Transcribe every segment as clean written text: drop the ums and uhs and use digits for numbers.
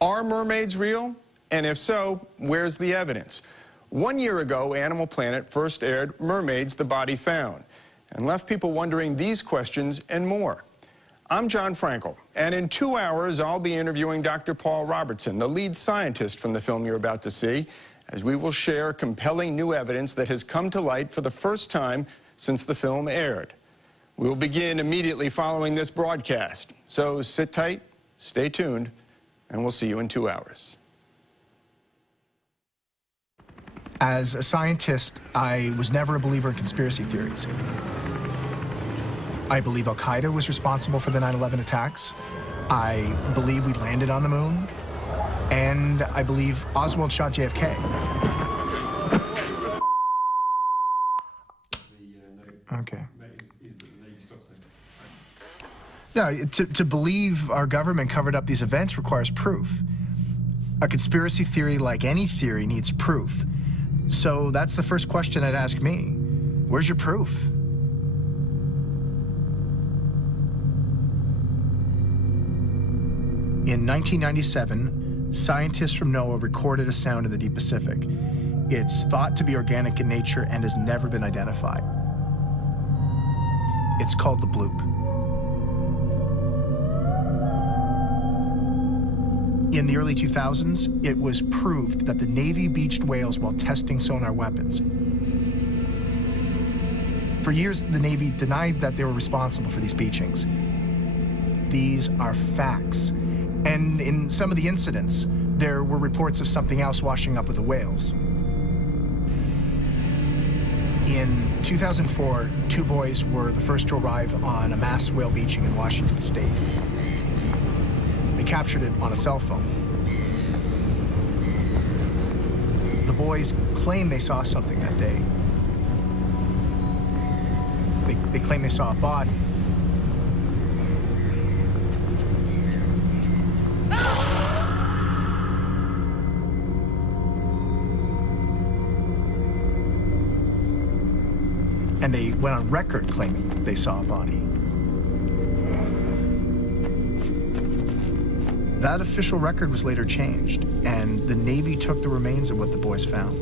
Are mermaids real? And if so, where's the evidence? 1 year ago, Animal Planet first aired Mermaids, the Body Found, and left people wondering these questions and more. I'm John Frankel, and in 2 hours, I'll be interviewing Dr. Paul Robertson, the lead scientist from the film you're about to see, as we will share compelling new evidence that has come to light for the first time since the film aired. We'll begin immediately following this broadcast, so sit tight, stay tuned, and we'll see you in 2 hours. As a scientist, I was never a believer in conspiracy theories. I believe Al-Qaeda was responsible for the 9/11 attacks. I believe we landed on the moon. And I believe Oswald shot JFK. Okay. No, to believe our government covered up these events requires proof. A conspiracy theory, like any theory, needs proof. So that's the first question I'd ask me. Where's your proof? In 1997, scientists from NOAA recorded a sound in the deep Pacific. It's thought to be organic in nature and has never been identified. It's called the bloop. In the early 2000s, it was proved that the Navy beached whales while testing sonar weapons. For years, the Navy denied that they were responsible for these beachings. These are facts. And in some of the incidents, there were reports of something else washing up with the whales. In 2004, 2 boys were the first to arrive on a mass whale beaching in Washington State. They captured it on a cell phone. The boys claim they saw something that day. They claim they saw a body. And they went on record claiming they saw a body. That official record was later changed, and the Navy took the remains of what the boys found.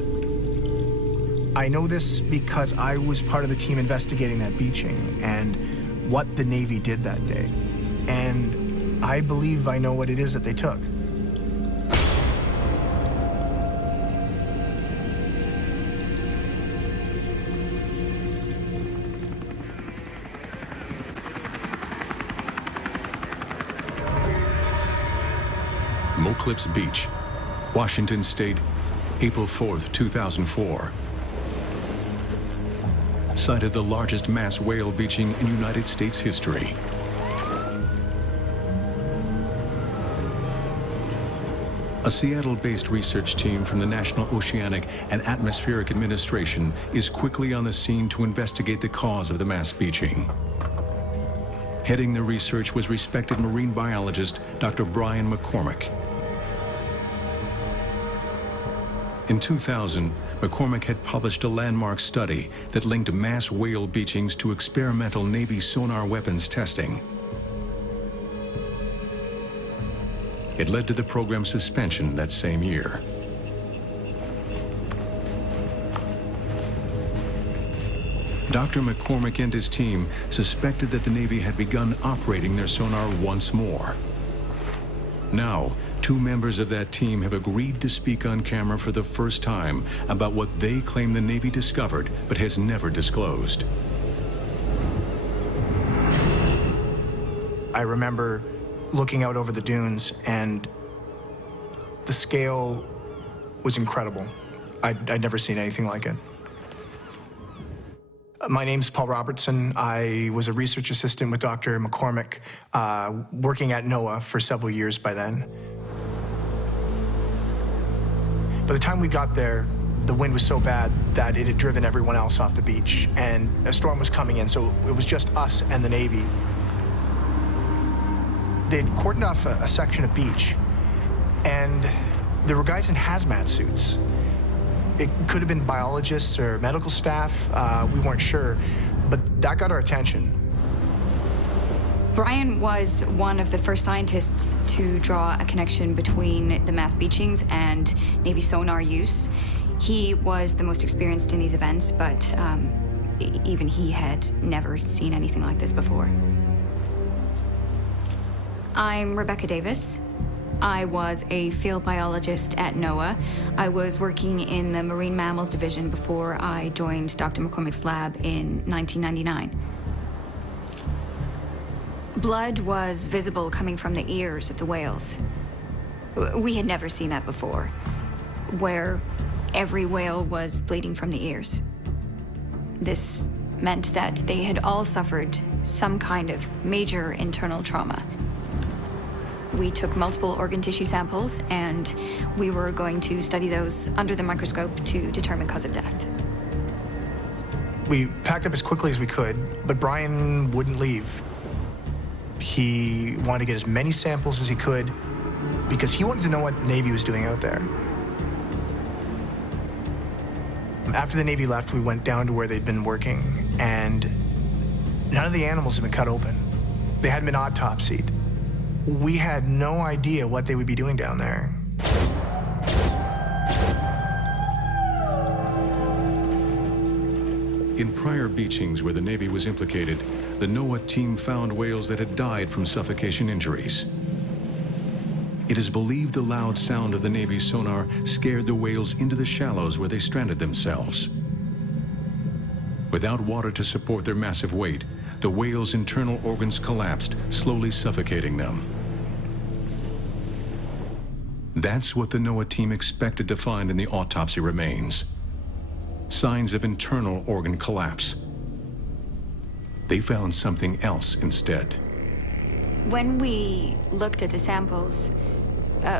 I know this because I was part of the team investigating that beaching and what the Navy did that day. And I believe I know what it is that they took. Clips Beach, Washington State, April 4th, 2004. Site of the largest mass whale beaching in United States history. A Seattle-based research team from the National Oceanic and Atmospheric Administration is quickly on the scene to investigate the cause of the mass beaching. Heading the research was respected marine biologist Dr. Brian McCormick. In 2000, McCormick had published a landmark study that linked mass whale beachings to experimental Navy sonar weapons testing. It led to the program's suspension that same year. Dr. McCormick and his team suspected that the Navy had begun operating their sonar once more. Now, 2 members of that team have agreed to speak on camera for the first time about what they claim the Navy discovered but has never disclosed. I remember looking out over the dunes, and the scale was incredible. I'd never seen anything like it. My name's Paul Robertson. I was a research assistant with Dr. McCormick, working at NOAA for several years by then. By the time we got there, the wind was so bad that it had driven everyone else off the beach, and a storm was coming in, so it was just us and the Navy. They'd cordoned off a section of beach, and there were guys in hazmat suits. It could have been biologists or medical staff, we weren't sure, but that got our attention. Brian was one of the first scientists to draw a connection between the mass beachings and Navy sonar use. He was the most experienced in these events, but even he had never seen anything like this before. I'm Rebecca Davis. I was a field biologist at NOAA. I was working in the Marine Mammals Division before I joined Dr. McCormick's lab in 1999. Blood was visible coming from the ears of the whales. We had never seen that before, where every whale was bleeding from the ears. This meant that they had all suffered some kind of major internal trauma. We took multiple organ tissue samples, and we were going to study those under the microscope to determine cause of death. We packed up as quickly as we could, but Brian wouldn't leave. He wanted to get as many samples as he could because he wanted to know what the Navy was doing out there. After the Navy left, we went down to where they'd been working, and none of the animals had been cut open. They hadn't been autopsied. We had no idea what they would be doing down there. In prior beachings where the Navy was implicated, the NOAA team found whales that had died from suffocation injuries. It is believed the loud sound of the Navy's sonar scared the whales into the shallows where they stranded themselves. Without water to support their massive weight, the whales' internal organs collapsed, slowly suffocating them. That's what the NOAA team expected to find in the autopsy remains. Signs of internal organ collapse. They found something else instead. When we looked at the samples,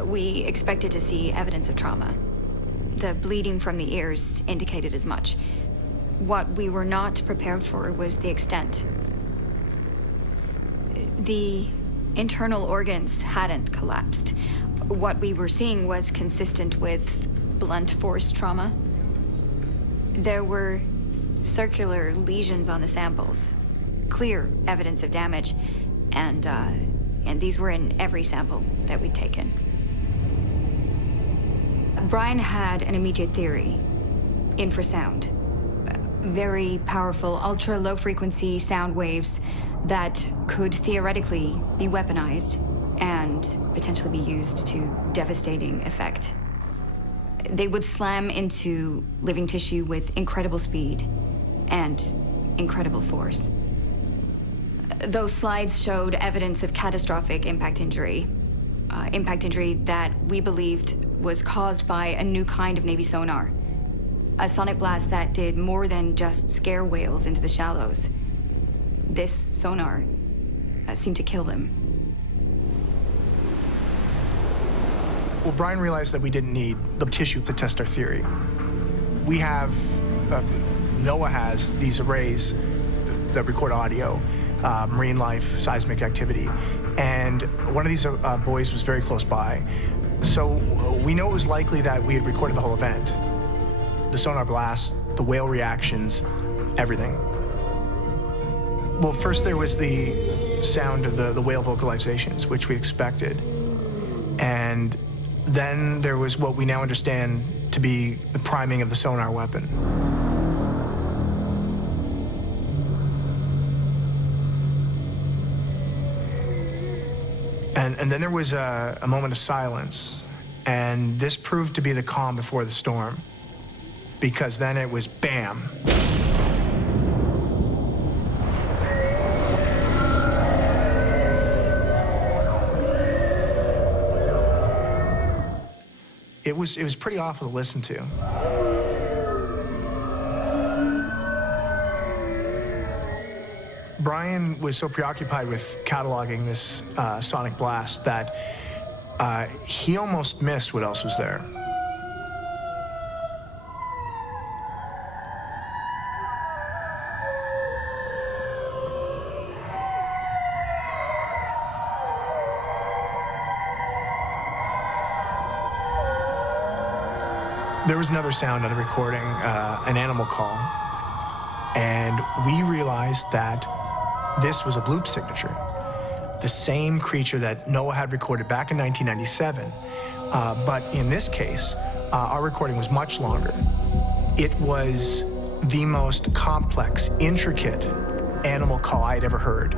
we expected to see evidence of trauma. The bleeding from the ears indicated as much. What we were not prepared for was the extent. The internal organs hadn't collapsed. What we were seeing was consistent with blunt force trauma. There were circular lesions on the samples, clear evidence of damage, and these were in every sample that we'd taken. Brian had an immediate theory: infrasound. Very powerful, ultra-low frequency sound waves that could theoretically be weaponized and potentially be used to devastating effect. They would slam into living tissue with incredible speed and incredible force. Those slides showed evidence of catastrophic impact injury that we believed was caused by a new kind of Navy sonar, a sonic blast that did more than just scare whales into the shallows. This sonar seemed to kill them. Well, Brian realized that we didn't need the tissue to test our theory. We have, NOAA has these arrays that record audio, marine life, seismic activity, and one of these buoys was very close by. So we know it was likely that we had recorded the whole event. The sonar blast, the whale reactions, everything. Well, first there was the sound of the whale vocalizations, which we expected. And then there was what we now understand to be the priming of the sonar weapon. And then there was a moment of silence, and this proved to be the calm before the storm, because then it was bam. It was pretty awful to listen to. Brian was so preoccupied with cataloging this sonic blast that he almost missed what else was there. There was another sound on the recording, an animal call, and we realized that this was a bloop signature. the same creature that Noah had recorded back in 1997. But in this case, our recording was much longer. It was the most complex, intricate animal call I had ever heard.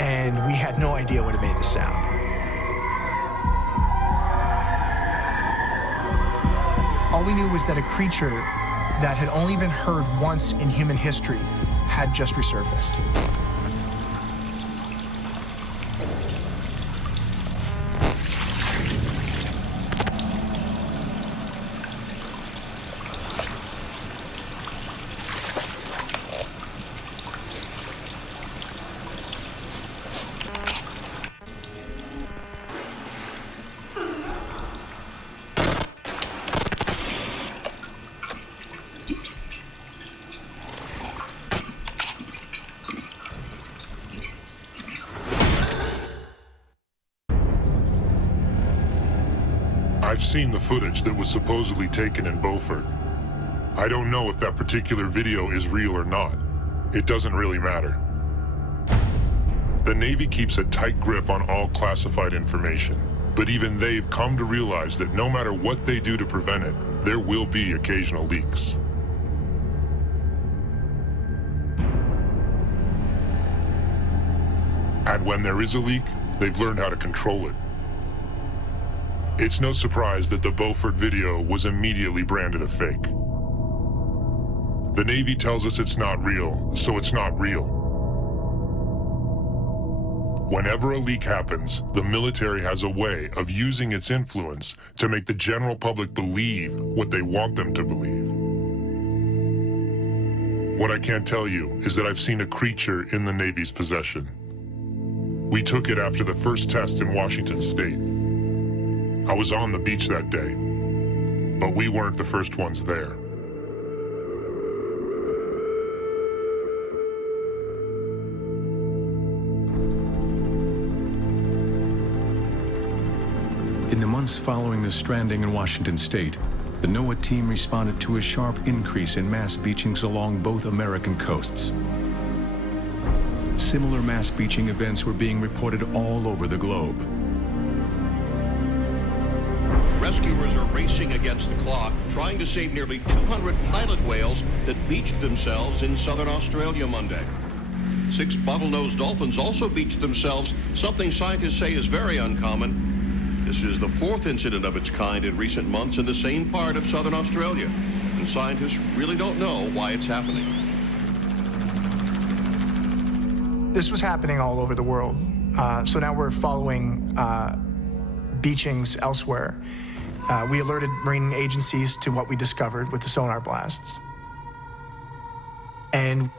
And we had no idea what had made the sound. All we knew was that a creature that had only been heard once in human history had just resurfaced. I've seen the footage that was supposedly taken in Beaufort. I don't know if that particular video is real or not. It doesn't really matter. The Navy keeps a tight grip on all classified information, but even they've come to realize that no matter what they do to prevent it, there will be occasional leaks. And when there is a leak, they've learned how to control it. It's no surprise that the Beaufort video was immediately branded a fake. The Navy tells us it's not real, so it's not real. Whenever a leak happens, the military has a way of using its influence to make the general public believe what they want them to believe. What I can't tell you is that I've seen a creature in the Navy's possession. We took it after the first test in Washington State. I was on the beach that day, but we weren't the first ones there. In the months following the stranding in Washington State, the NOAA team responded to a sharp increase in mass beachings along both American coasts. Similar mass beaching events were being reported all over the globe. Rescuers are racing against the clock, trying to save nearly 200 pilot whales that beached themselves in southern Australia Monday. 6 bottlenose dolphins also beached themselves, something scientists say is very uncommon. This is the 4th incident of its kind in recent months in the same part of southern Australia, and scientists really don't know why it's happening. This was happening all over the world. So now we're following beachings elsewhere. We alerted marine agencies to what we discovered with the sonar blasts. And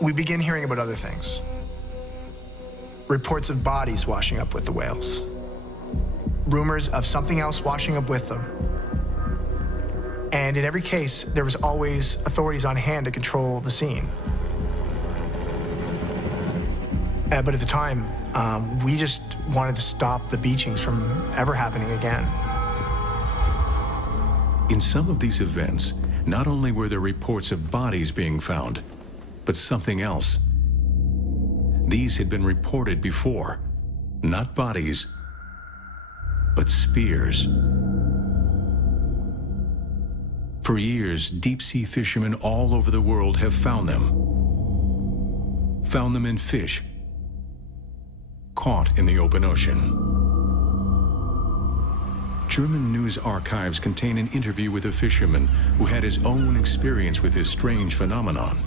we begin hearing about other things. Reports of bodies washing up with the whales. Rumors of something else washing up with them. And in every case, there was always authorities on hand to control the scene. But at the time, we just wanted to stop the beachings from ever happening again. In some of these events, not only were there reports of bodies being found, but something else. These had been reported before. Not bodies, but spears. For years, deep-sea fishermen all over the world have found them. Found them in fish, caught in the open ocean. German news archives contain an interview with a fisherman who had his own experience with this strange phenomenon.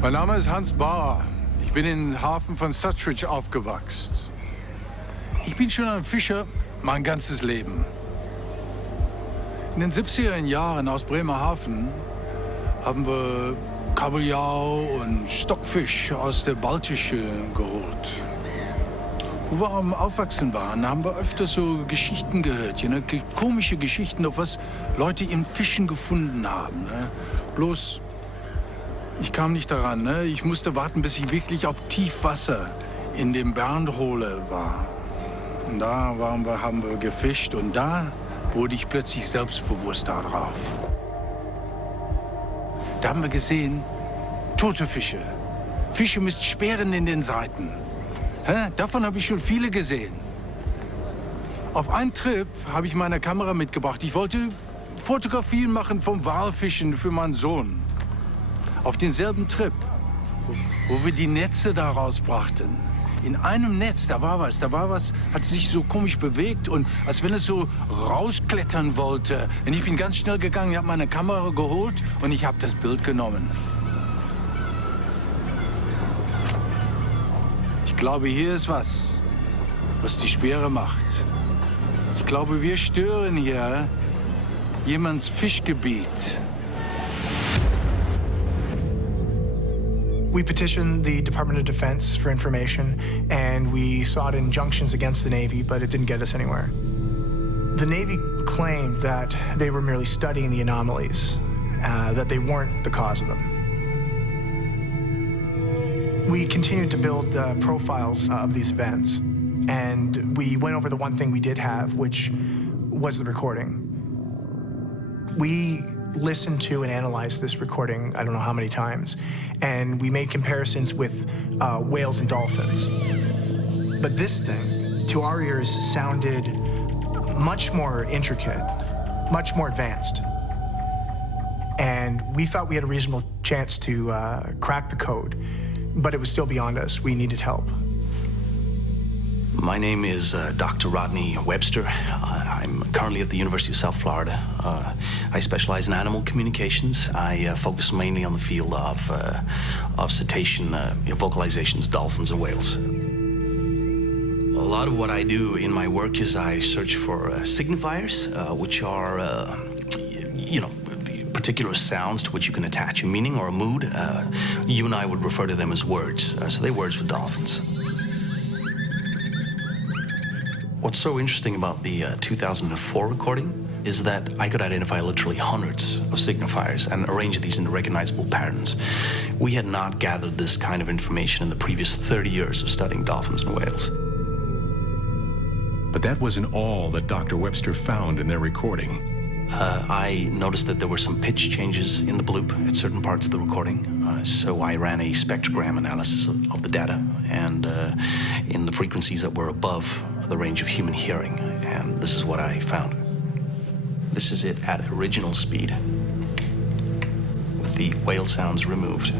Mein Name ist Hans Bauer. Ich bin im Hafen von Satisfechos aufgewachsen. Ich bin schon ein Fischer mein ganzes Leben. In den 70er Jahren aus Bremerhaven haben wir Kabeljau und Stockfisch aus der Baltische geholt. Wo wir am Aufwachsen waren, haben wir öfter so Geschichten gehört, komische Geschichten, auf was Leute in Fischen gefunden haben. Bloß, ich kam nicht daran. Ich musste warten, bis ich wirklich auf Tiefwasser in dem Bernhole war. Und da haben wir gefischt und da wurde ich plötzlich selbstbewusst darauf. Da haben wir gesehen, tote Fische, Fische mit Speeren in den Seiten. Davon habe ich schon viele gesehen. Auf einen Trip habe ich meine Kamera mitgebracht. Ich wollte Fotografien machen vom Walfischen für meinen Sohn. Auf denselben Trip, wo wir die Netze da rausbrachten. In einem Netz, da war was, hat sich so komisch bewegt und als wenn es so rausklettern wollte. Und ich bin ganz schnell gegangen, ich habe meine Kamera geholt und ich habe das Bild genommen. Ich glaube, hier ist was die Speere macht. Ich glaube, wir stören hier jemands Fischgebiet. We petitioned the Department of Defense for information, and we sought injunctions against the Navy, but it didn't get us anywhere. The Navy claimed that they were merely studying the anomalies, that they weren't the cause of them. We continued to build profiles of these events, and we went over the one thing we did have, which was the recording. We listened to and analyzed this recording, I don't know how many times, and we made comparisons with whales and dolphins. But this thing, to our ears, sounded much more intricate, much more advanced. And we thought we had a reasonable chance to crack the code, but it was still beyond us. We needed help. My name is Dr. Rodney Webster. I'm currently at the University of South Florida. I specialize in animal communications. I focus mainly on the field of cetacean vocalizations, dolphins and whales. A lot of what I do in my work is I search for signifiers, which are, particular sounds to which you can attach a meaning or a mood. You and I would refer to them as words. So they're words for dolphins. What's so interesting about the 2004 recording is that I could identify literally hundreds of signifiers and arrange these into recognizable patterns. We had not gathered this kind of information in the previous 30 years of studying dolphins and whales. But that wasn't all that Dr. Webster found in their recording. I noticed that there were some pitch changes in the bloop at certain parts of the recording. So I ran a spectrogram analysis of the data and in the frequencies that were above the range of human hearing. And this is what I found. This is it at original speed, with the whale sounds removed.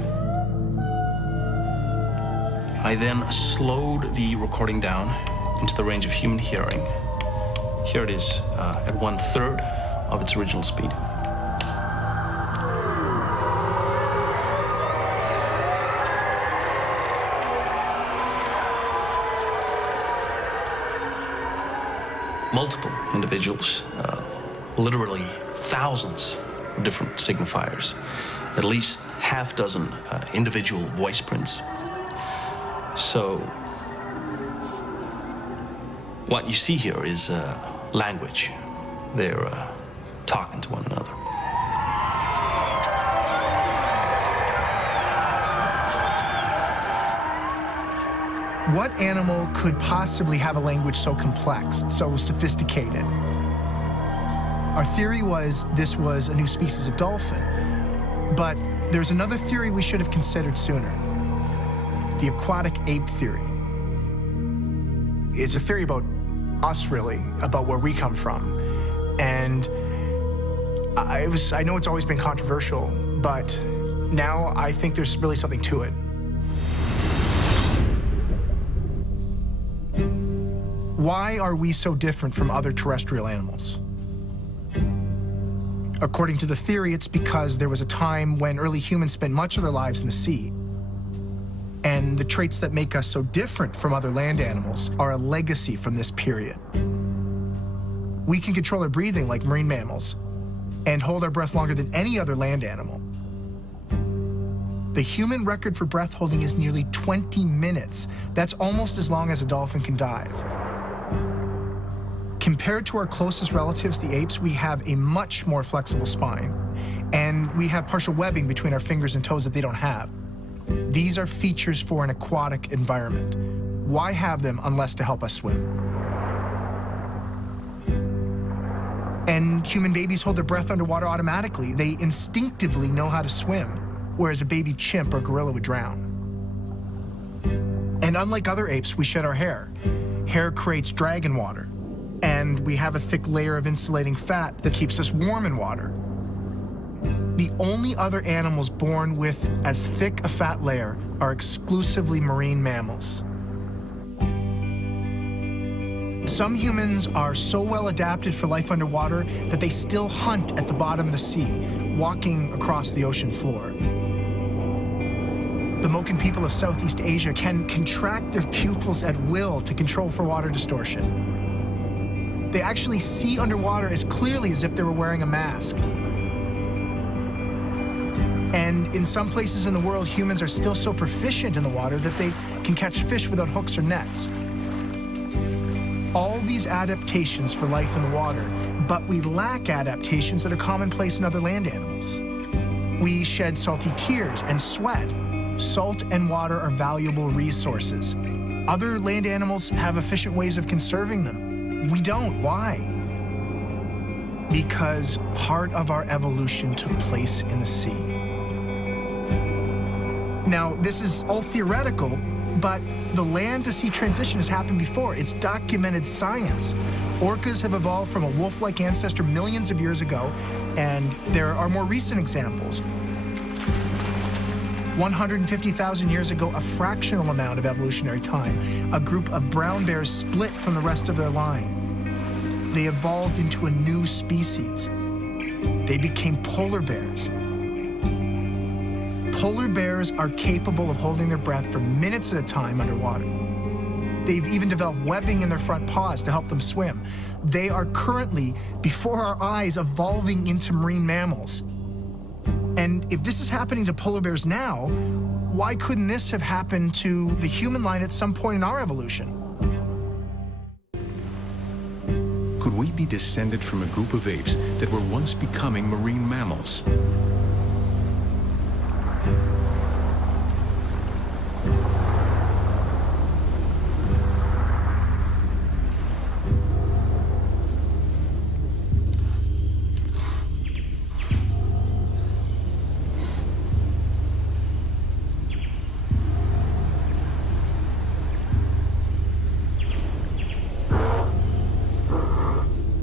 I then slowed the recording down into the range of human hearing. Here it is at 1/3 of its original speed. Multiple individuals, literally thousands of different signifiers, at least half dozen individual voice prints. So what you see here is language. They're talking to one another. What animal could possibly have a language so complex, so sophisticated? Our theory was this was a new species of dolphin, but there's another theory we should have considered sooner: the aquatic ape theory. It's a theory about us, really, about where we come from. And I know it's always been controversial, but now I think there's really something to it. Why are we so different from other terrestrial animals? According to the theory, it's because there was a time when early humans spent much of their lives in the sea. And the traits that make us so different from other land animals are a legacy from this period. We can control our breathing like marine mammals and hold our breath longer than any other land animal. The human record for breath holding is nearly 20 minutes. That's almost as long as a dolphin can dive. Compared to our closest relatives, the apes, we have a much more flexible spine, and we have partial webbing between our fingers and toes that they don't have. These are features for an aquatic environment. Why have them unless to help us swim? And human babies hold their breath underwater automatically. They instinctively know how to swim, whereas a baby chimp or gorilla would drown. And unlike other apes, we shed our hair. Hair creates drag in water. And we have a thick layer of insulating fat that keeps us warm in water. The only other animals born with as thick a fat layer are exclusively marine mammals. Some humans are so well adapted for life underwater that they still hunt at the bottom of the sea, walking across the ocean floor. The Moken people of Southeast Asia can contract their pupils at will to control for water distortion. They actually see underwater as clearly as if they were wearing a mask. And in some places in the world, humans are still so proficient in the water that they can catch fish without hooks or nets. All these adaptations for life in the water, but we lack adaptations that are commonplace in other land animals. We shed salty tears and sweat. Salt and water are valuable resources. Other land animals have efficient ways of conserving them. We don't. Why? Because part of our evolution took place in the sea. Now, this is all theoretical, but the land-to-sea transition has happened before. It's documented science. Orcas have evolved from a wolf-like ancestor millions of years ago, and there are more recent examples. 150,000 years ago, a fractional amount of evolutionary time, a group of brown bears split from the rest of their line. They evolved into a new species. They became polar bears. Polar bears are capable of holding their breath for minutes at a time underwater. They've even developed webbing in their front paws to help them swim. They are currently, before our eyes, evolving into marine mammals. And if this is happening to polar bears now, why couldn't this have happened to the human line at some point in our evolution? Could we be descended from a group of apes that were once becoming marine mammals?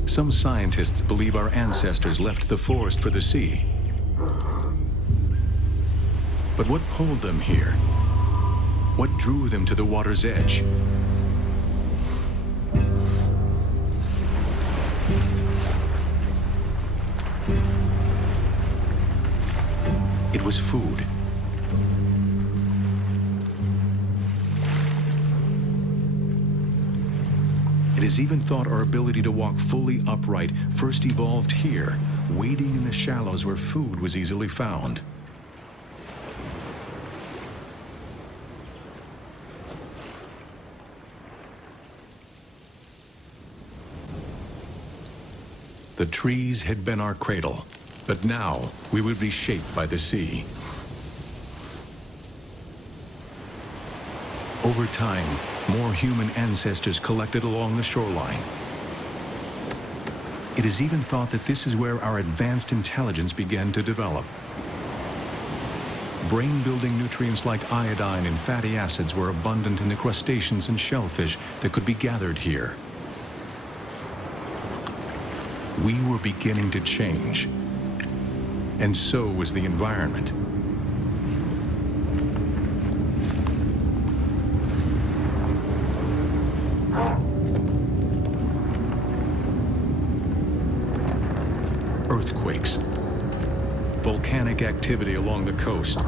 Some scientists believe our ancestors left the forest for the sea. But what pulled them here? What drew them to the water's edge? It was food. It is even thought our ability to walk fully upright first evolved here, wading in the shallows where food was easily found. The trees had been our cradle, but now we would be shaped by the sea. Over time, more human ancestors collected along the shoreline. It is even thought that this is where our advanced intelligence began to develop. Brain-building nutrients like iodine and fatty acids were abundant in the crustaceans and shellfish that could be gathered here. We were beginning to change, and so was the environment. Earthquakes, volcanic activity along the coast.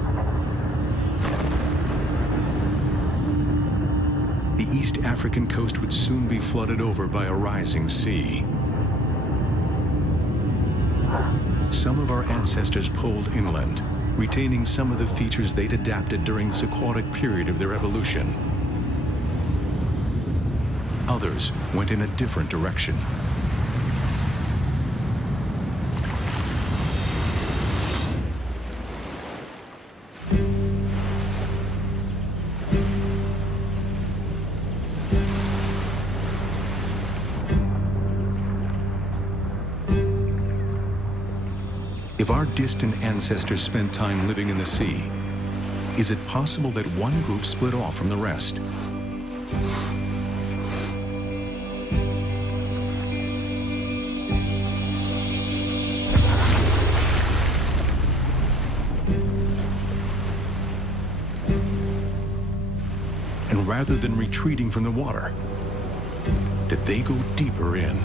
The East African coast would soon be flooded over by a rising sea. Some of our ancestors pulled inland, retaining some of the features they'd adapted during this aquatic period of their evolution. Others went in a different direction. If our distant ancestors spent time living in the sea, is it possible that one group split off from the rest? And rather than retreating from the water, did they go deeper in?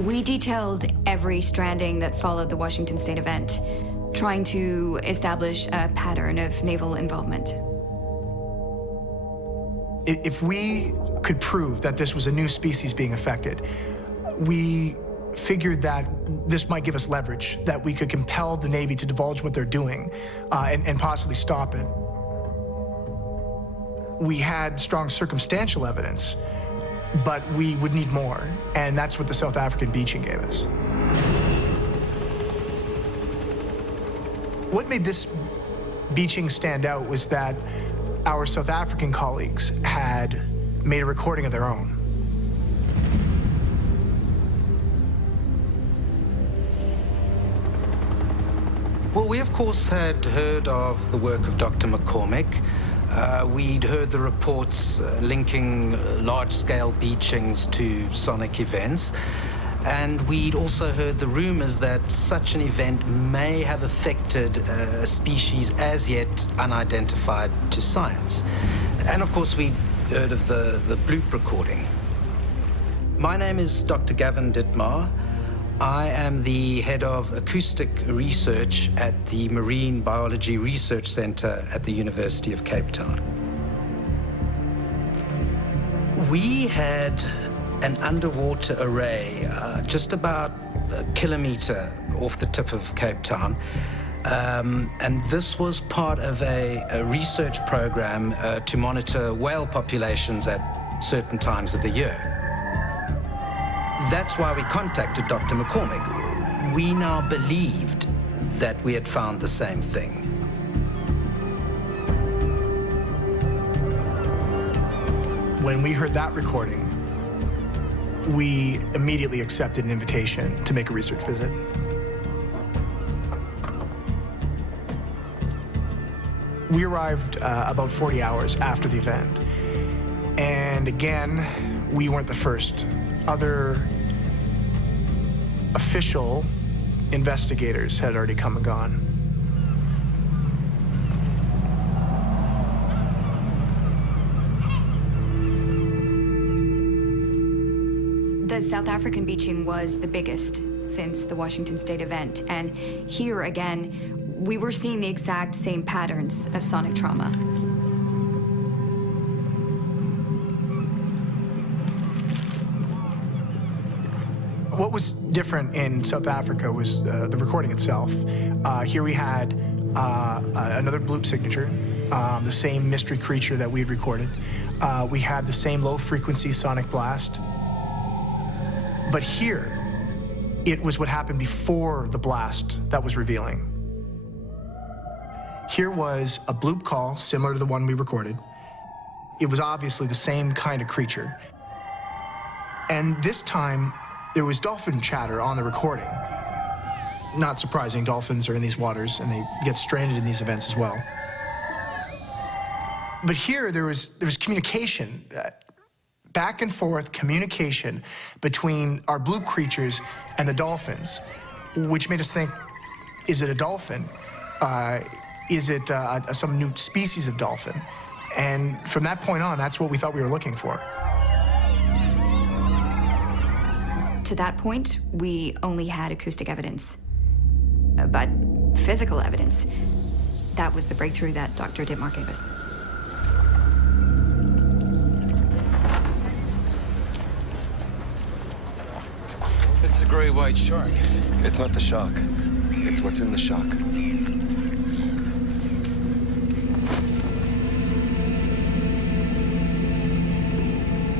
We detailed every stranding that followed the Washington State event, trying to establish a pattern of naval involvement. If we could prove that this was a new species being affected, we figured that this might give us leverage, that we could compel the Navy to divulge what they're doing and possibly stop it. We had strong circumstantial evidence, but we would need more, and that's what the South African beaching gave us. What made this beaching stand out was that our South African colleagues had made a recording of their own. Well, we of course had heard of the work of Dr. McCormick. We'd heard the reports linking large-scale beachings to sonic events. And we'd also heard the rumors that such an event may have affected a species as yet unidentified to science. And of course, we'd heard of the bloop recording. My name is Dr. Gavin Dittmar. I am the head of acoustic research at the Marine Biology Research Center at the University of Cape Town. We had an underwater array just about a kilometer off the tip of Cape Town. And this was part of a research program to monitor whale populations at certain times of the year. That's why we contacted Dr. McCormick. We now believed that we had found the same thing. When we heard that recording, we immediately accepted an invitation to make a research visit. We arrived about 40 hours after the event. And again, we weren't the first. Other official investigators had already come and gone. The South African beaching was the biggest since the Washington State event, and here again, we were seeing the exact same patterns of sonic trauma. What was different in South Africa was the recording itself. Here we had another bloop signature, the same mystery creature that we had recorded. We had the same low-frequency sonic blast. But here, it was what happened before the blast that was revealing. Here was a bloop call similar to the one we recorded. It was obviously the same kind of creature. And this time, there was dolphin chatter on the recording. Not surprising, dolphins are in these waters and they get stranded in these events as well. But here there was communication, back and forth communication between our bloop creatures and the dolphins, which made us think, is it a dolphin? Is it some new species of dolphin? And from that point on, that's what we thought we were looking for. To that point, we only had acoustic evidence. But physical evidence, that was the breakthrough that Dr. Dittmar gave us. It's a great white shark. It's not the shark. It's what's in the shark.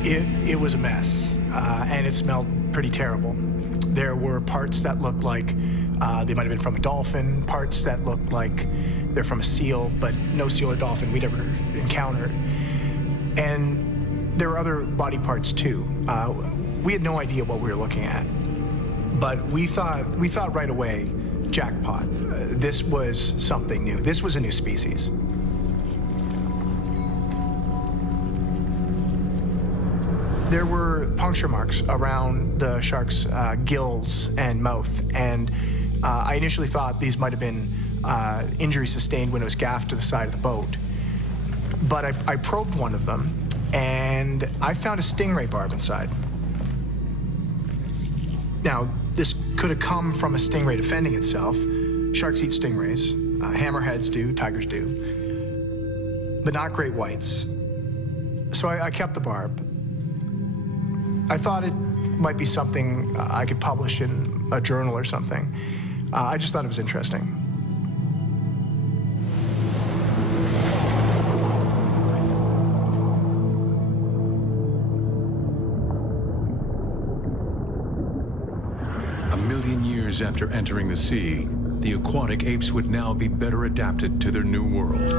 It was a mess, and it smelled pretty terrible. There were parts that looked like they might have been from a dolphin, parts that looked like they're from a seal, but no seal or dolphin we'd ever encountered. And There were other body parts too. We had no idea what we were looking at, but we thought right away, jackpot. This was something new. This was a new species. There were puncture marks around the shark's gills and mouth, and I initially thought these might have been injuries sustained when it was gaffed to the side of the boat. But I probed one of them, and I found a stingray barb inside. Now, this could have come from a stingray defending itself. Sharks eat stingrays. Hammerheads do, tigers do, but not great whites. So I kept the barb. I thought it might be something I could publish in a journal or something. I just thought it was interesting. A million years after entering the sea, the aquatic apes would now be better adapted to their new world.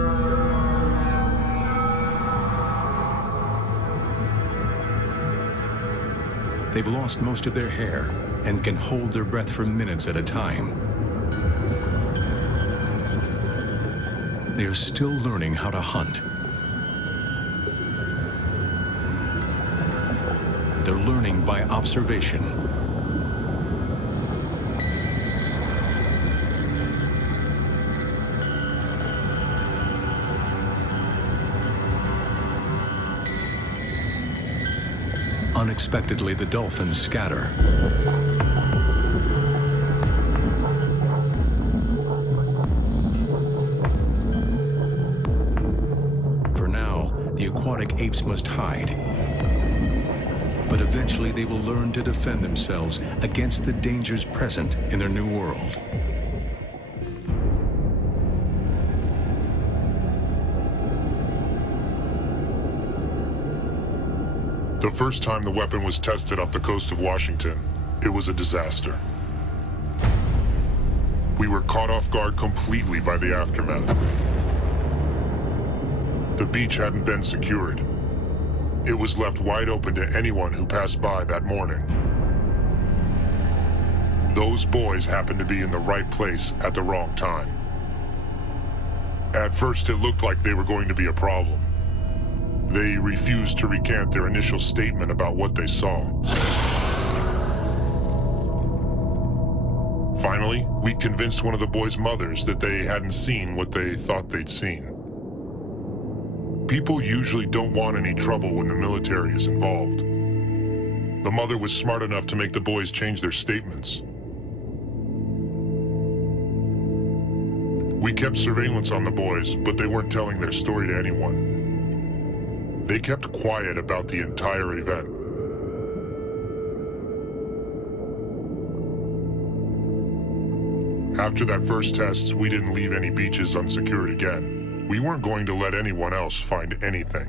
They've lost most of their hair and can hold their breath for minutes at a time. They are still learning how to hunt. They're learning by observation. Unexpectedly, the dolphins scatter. For now, the aquatic apes must hide. But eventually they will learn to defend themselves against the dangers present in their new world. The first time the weapon was tested off the coast of Washington, it was a disaster. We were caught off guard completely by the aftermath. The beach hadn't been secured. It was left wide open to anyone who passed by that morning. Those boys happened to be in the right place at the wrong time. At first, it looked like they were going to be a problem. They refused to recant their initial statement about what they saw. Finally, we convinced one of the boys' mothers that they hadn't seen what they thought they'd seen. People usually don't want any trouble when the military is involved. The mother was smart enough to make the boys change their statements. We kept surveillance on the boys, but they weren't telling their story to anyone. They kept quiet about the entire event. After that first test, we didn't leave any beaches unsecured again. We weren't going to let anyone else find anything.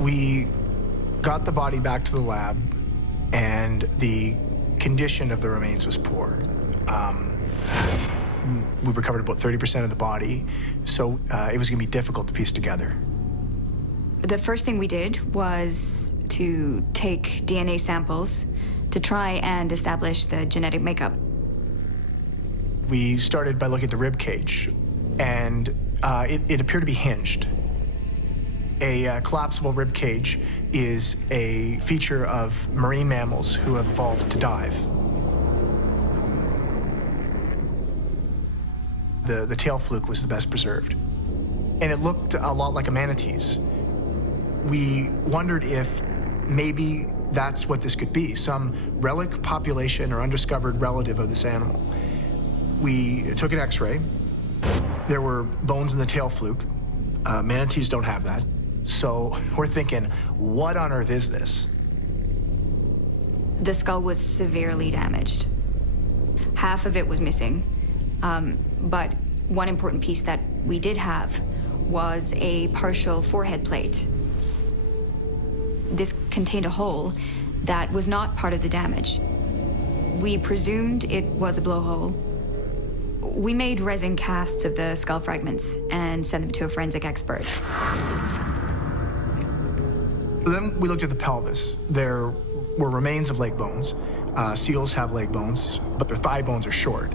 We got the body back to the lab, and the condition of the remains was poor. We recovered about 30% of the body, so it was going to be difficult to piece together. The first thing we did was to take DNA samples to try and establish the genetic makeup. We started by looking at the rib cage, and it appeared to be hinged. A collapsible rib cage is a feature of marine mammals who have evolved to dive. The tail fluke was the best preserved. And it looked a lot like a manatee's. We wondered if maybe that's what this could be, some relic, population, or undiscovered relative of this animal. We took an X-ray. There were bones in the tail fluke. Manatees don't have that. So we're thinking, what on earth is this? The skull was severely damaged. Half of it was missing. But one important piece that we did have was a partial forehead plate. This contained a hole that was not part of the damage. We presumed it was a blowhole. We made resin casts of the skull fragments and sent them to a forensic expert. Then we looked at the pelvis. There were remains of leg bones. Seals have leg bones, but their thigh bones are short.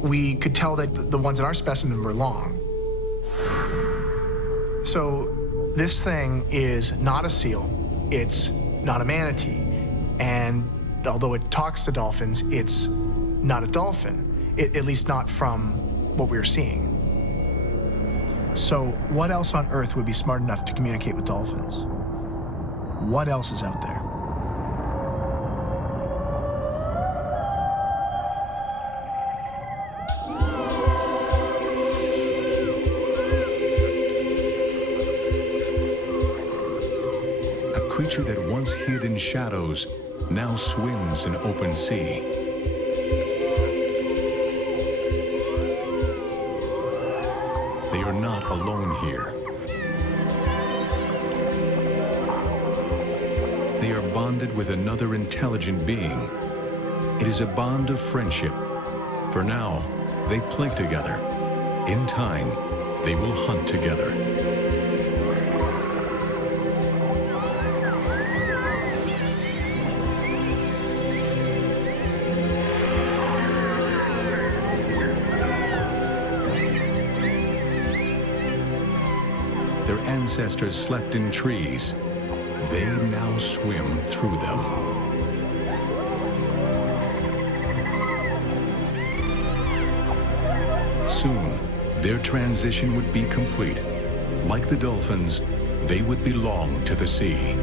We could tell that the ones in our specimen were long. So this thing is not a seal, it's not a manatee, and although it talks to dolphins, it's not a dolphin, at least not from what we were seeing. So what else on Earth would be smart enough to communicate with dolphins? What else is out there? A creature that once hid in shadows now swims in open sea. They are not alone here. They are bonded with another intelligent being. It is a bond of friendship. For now, they play together. In time, they will hunt together. Their ancestors slept in trees. They now swim through them. Soon, their transition would be complete. Like the dolphins, they would belong to the sea.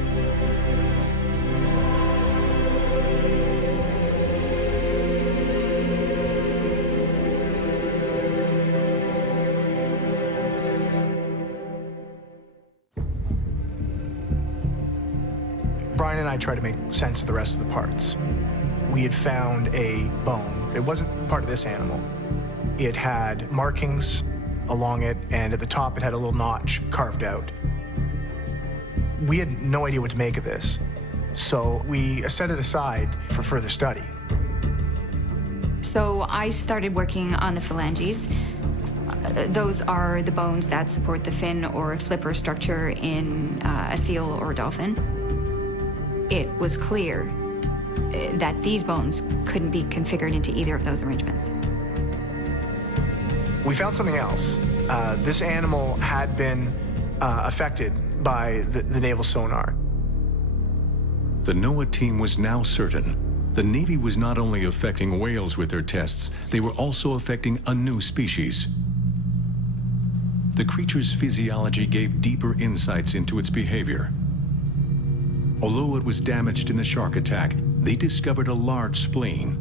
Brian and I tried to make sense of the rest of the parts. We had found a bone. It wasn't part of this animal. It had markings along it, and at the top it had a little notch carved out. We had no idea what to make of this, so we set it aside for further study. So I started working on the phalanges. Those are the bones that support the fin or flipper structure in a seal or a dolphin. It was clear that these bones couldn't be configured into either of those arrangements. We found something else. This animal had been affected by the naval sonar. The NOAA team was now certain. The Navy was not only affecting whales with their tests, they were also affecting a new species. The creature's physiology gave deeper insights into its behavior. Although it was damaged in the shark attack, they discovered a large spleen.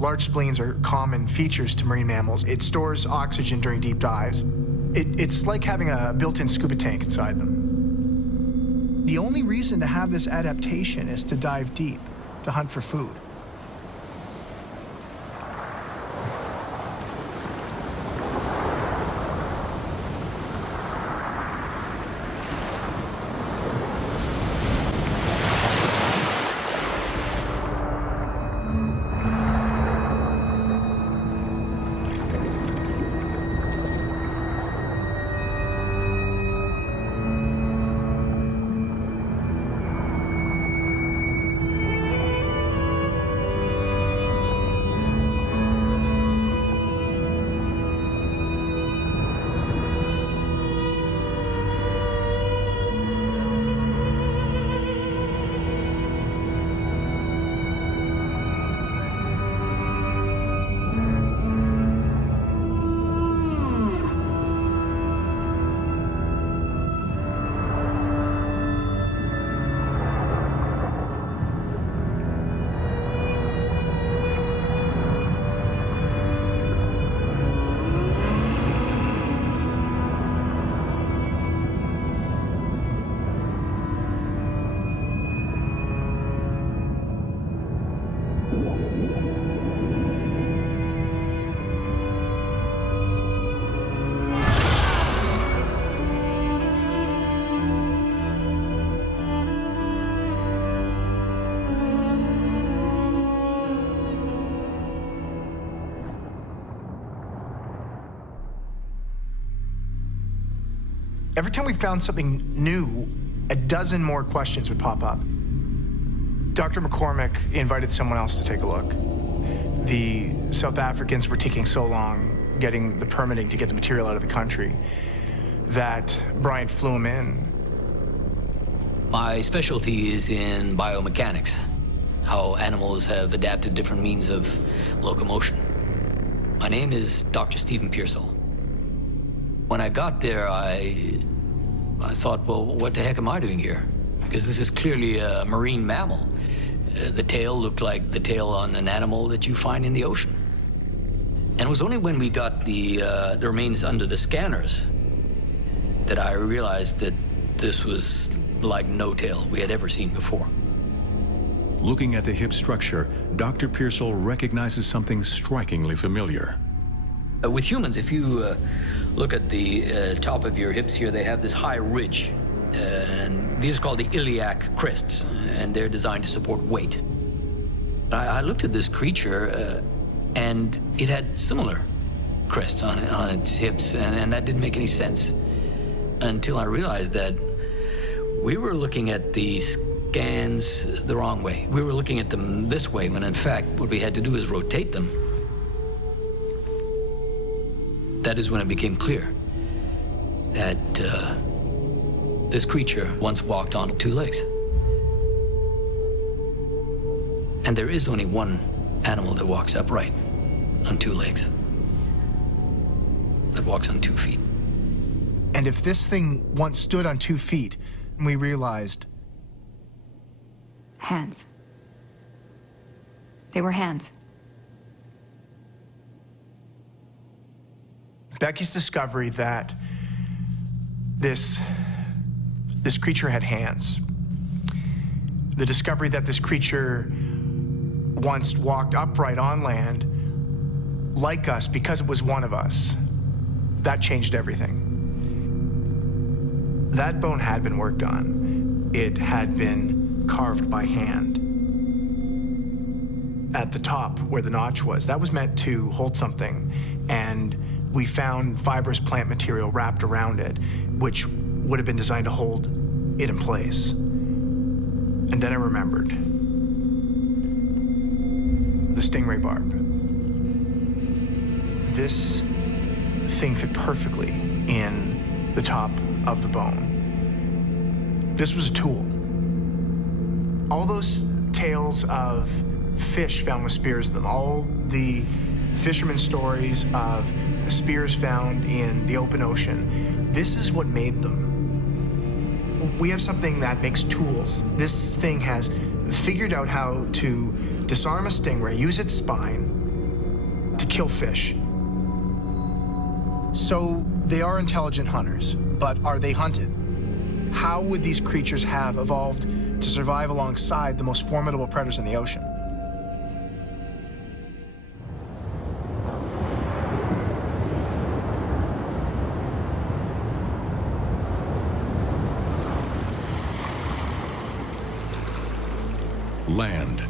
Large spleens are common features to marine mammals. It stores oxygen during deep dives. It's like having a built-in scuba tank inside them. The only reason to have this adaptation is to dive deep, to hunt for food. Every time we found something new, a dozen more questions would pop up. Dr. McCormick invited someone else to take a look. The South Africans were taking so long getting the permitting to get the material out of the country that Brian flew him in. My specialty is in biomechanics, how animals have adapted different means of locomotion. My name is Dr. Stephen Pearsall. When I got there, I thought, well, what the heck am I doing here? Because this is clearly a marine mammal. The tail looked like the tail on an animal that you find in the ocean. And it was only when we got the remains under the scanners that I realized that this was like no tail we had ever seen before. Looking at the hip structure, Dr. Pearsall recognizes something strikingly familiar. With humans, if you look at the top of your hips here, they have this high ridge. And these are called the iliac crests, and they're designed to support weight. I looked at this creature, and it had similar crests on its hips, and that didn't make any sense until I realized that we were looking at the scans the wrong way. We were looking at them this way, when in fact what we had to do is rotate them. That is when it became clear that this creature once walked on 2 legs. And there is only one animal that walks upright on 2 legs, that walks on 2 feet. And if this thing once stood on 2 feet, and we realized... Hands. They were hands. Becky's discovery that this creature had hands. The discovery that this creature once walked upright on land, like us, because it was one of us. That changed everything. That bone had been worked on. It had been carved by hand. At the top, where the notch was, that was meant to hold something, and we found fibrous plant material wrapped around it, which would have been designed to hold it in place. And then I remembered. The stingray barb. This thing fit perfectly in the top of the bone. This was a tool. All those tales of fish found with spears in them, all the fishermen's stories of spears found in the open ocean, this is what made them. We have something that makes tools. This thing has figured out how to disarm a stingray, use its spine to kill fish. So they are intelligent hunters, but are they hunted? How would these creatures have evolved to survive alongside the most formidable predators in the ocean? Land,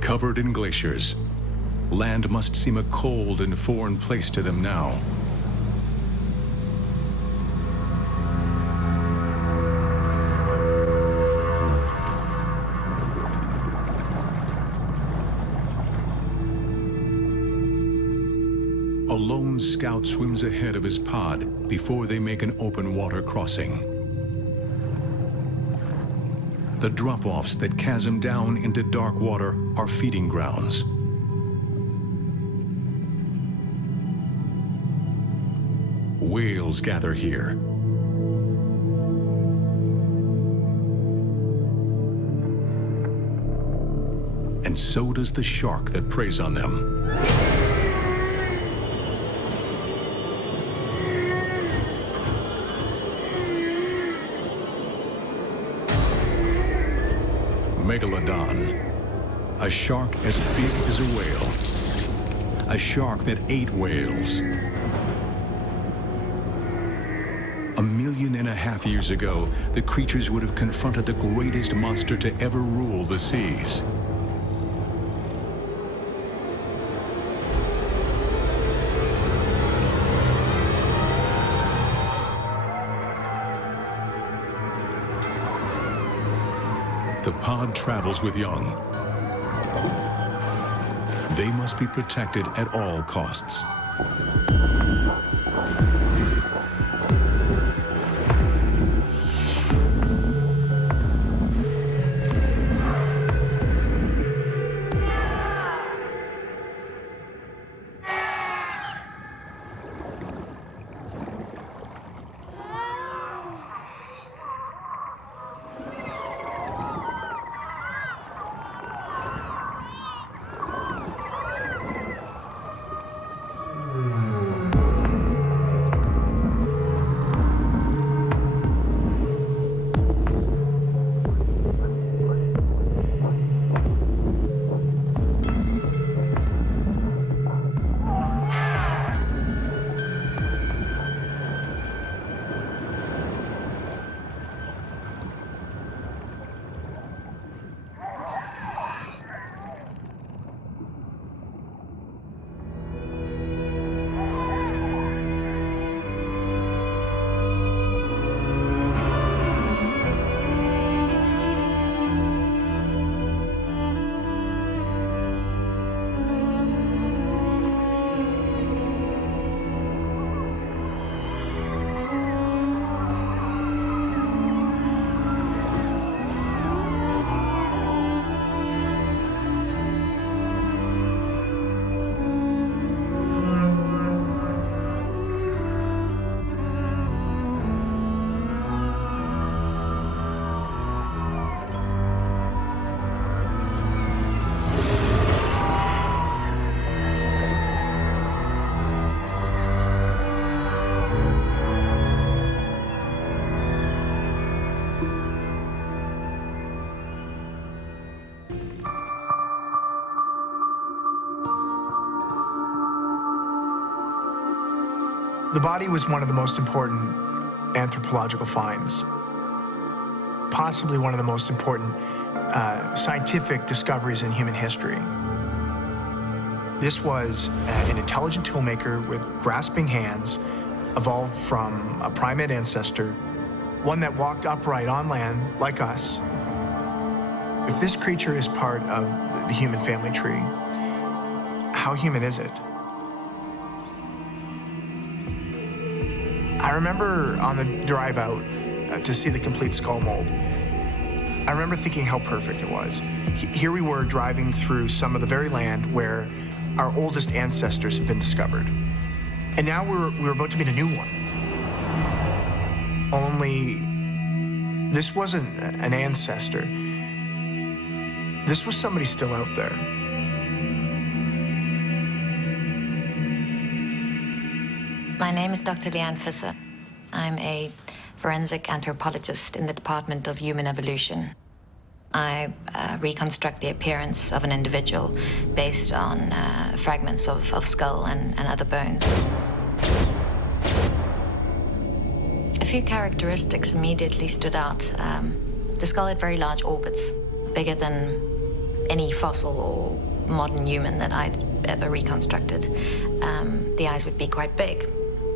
covered in glaciers. Land must seem a cold and foreign place to them now. A lone scout swims ahead of his pod before they make an open water crossing. The drop-offs that chasm down into dark water are feeding grounds. Whales gather here. And so does the shark that preys on them. Megalodon, a shark as big as a whale, a shark that ate whales. 1.5 million years ago, the creatures would have confronted the greatest monster to ever rule the seas. The pod travels with young. They must be protected at all costs. The body was one of the most important anthropological finds, possibly one of the most important scientific discoveries in human history. This was an intelligent toolmaker with grasping hands, evolved from a primate ancestor, one that walked upright on land like us. If this creature is part of the human family tree, how human is it? I remember on the drive out to see the complete skull mold, I remember thinking how perfect it was. Here we were driving through some of the very land where our oldest ancestors have been discovered. And now we're about to meet a new one. Only this wasn't an ancestor. This was somebody still out there. My name is Dr. Leanne Fisser. I'm a forensic anthropologist in the Department of Human Evolution. I reconstruct the appearance of an individual based on fragments of skull and other bones. A few characteristics immediately stood out. The skull had very large orbits, bigger than any fossil or modern human that I'd ever reconstructed. The eyes would be quite big,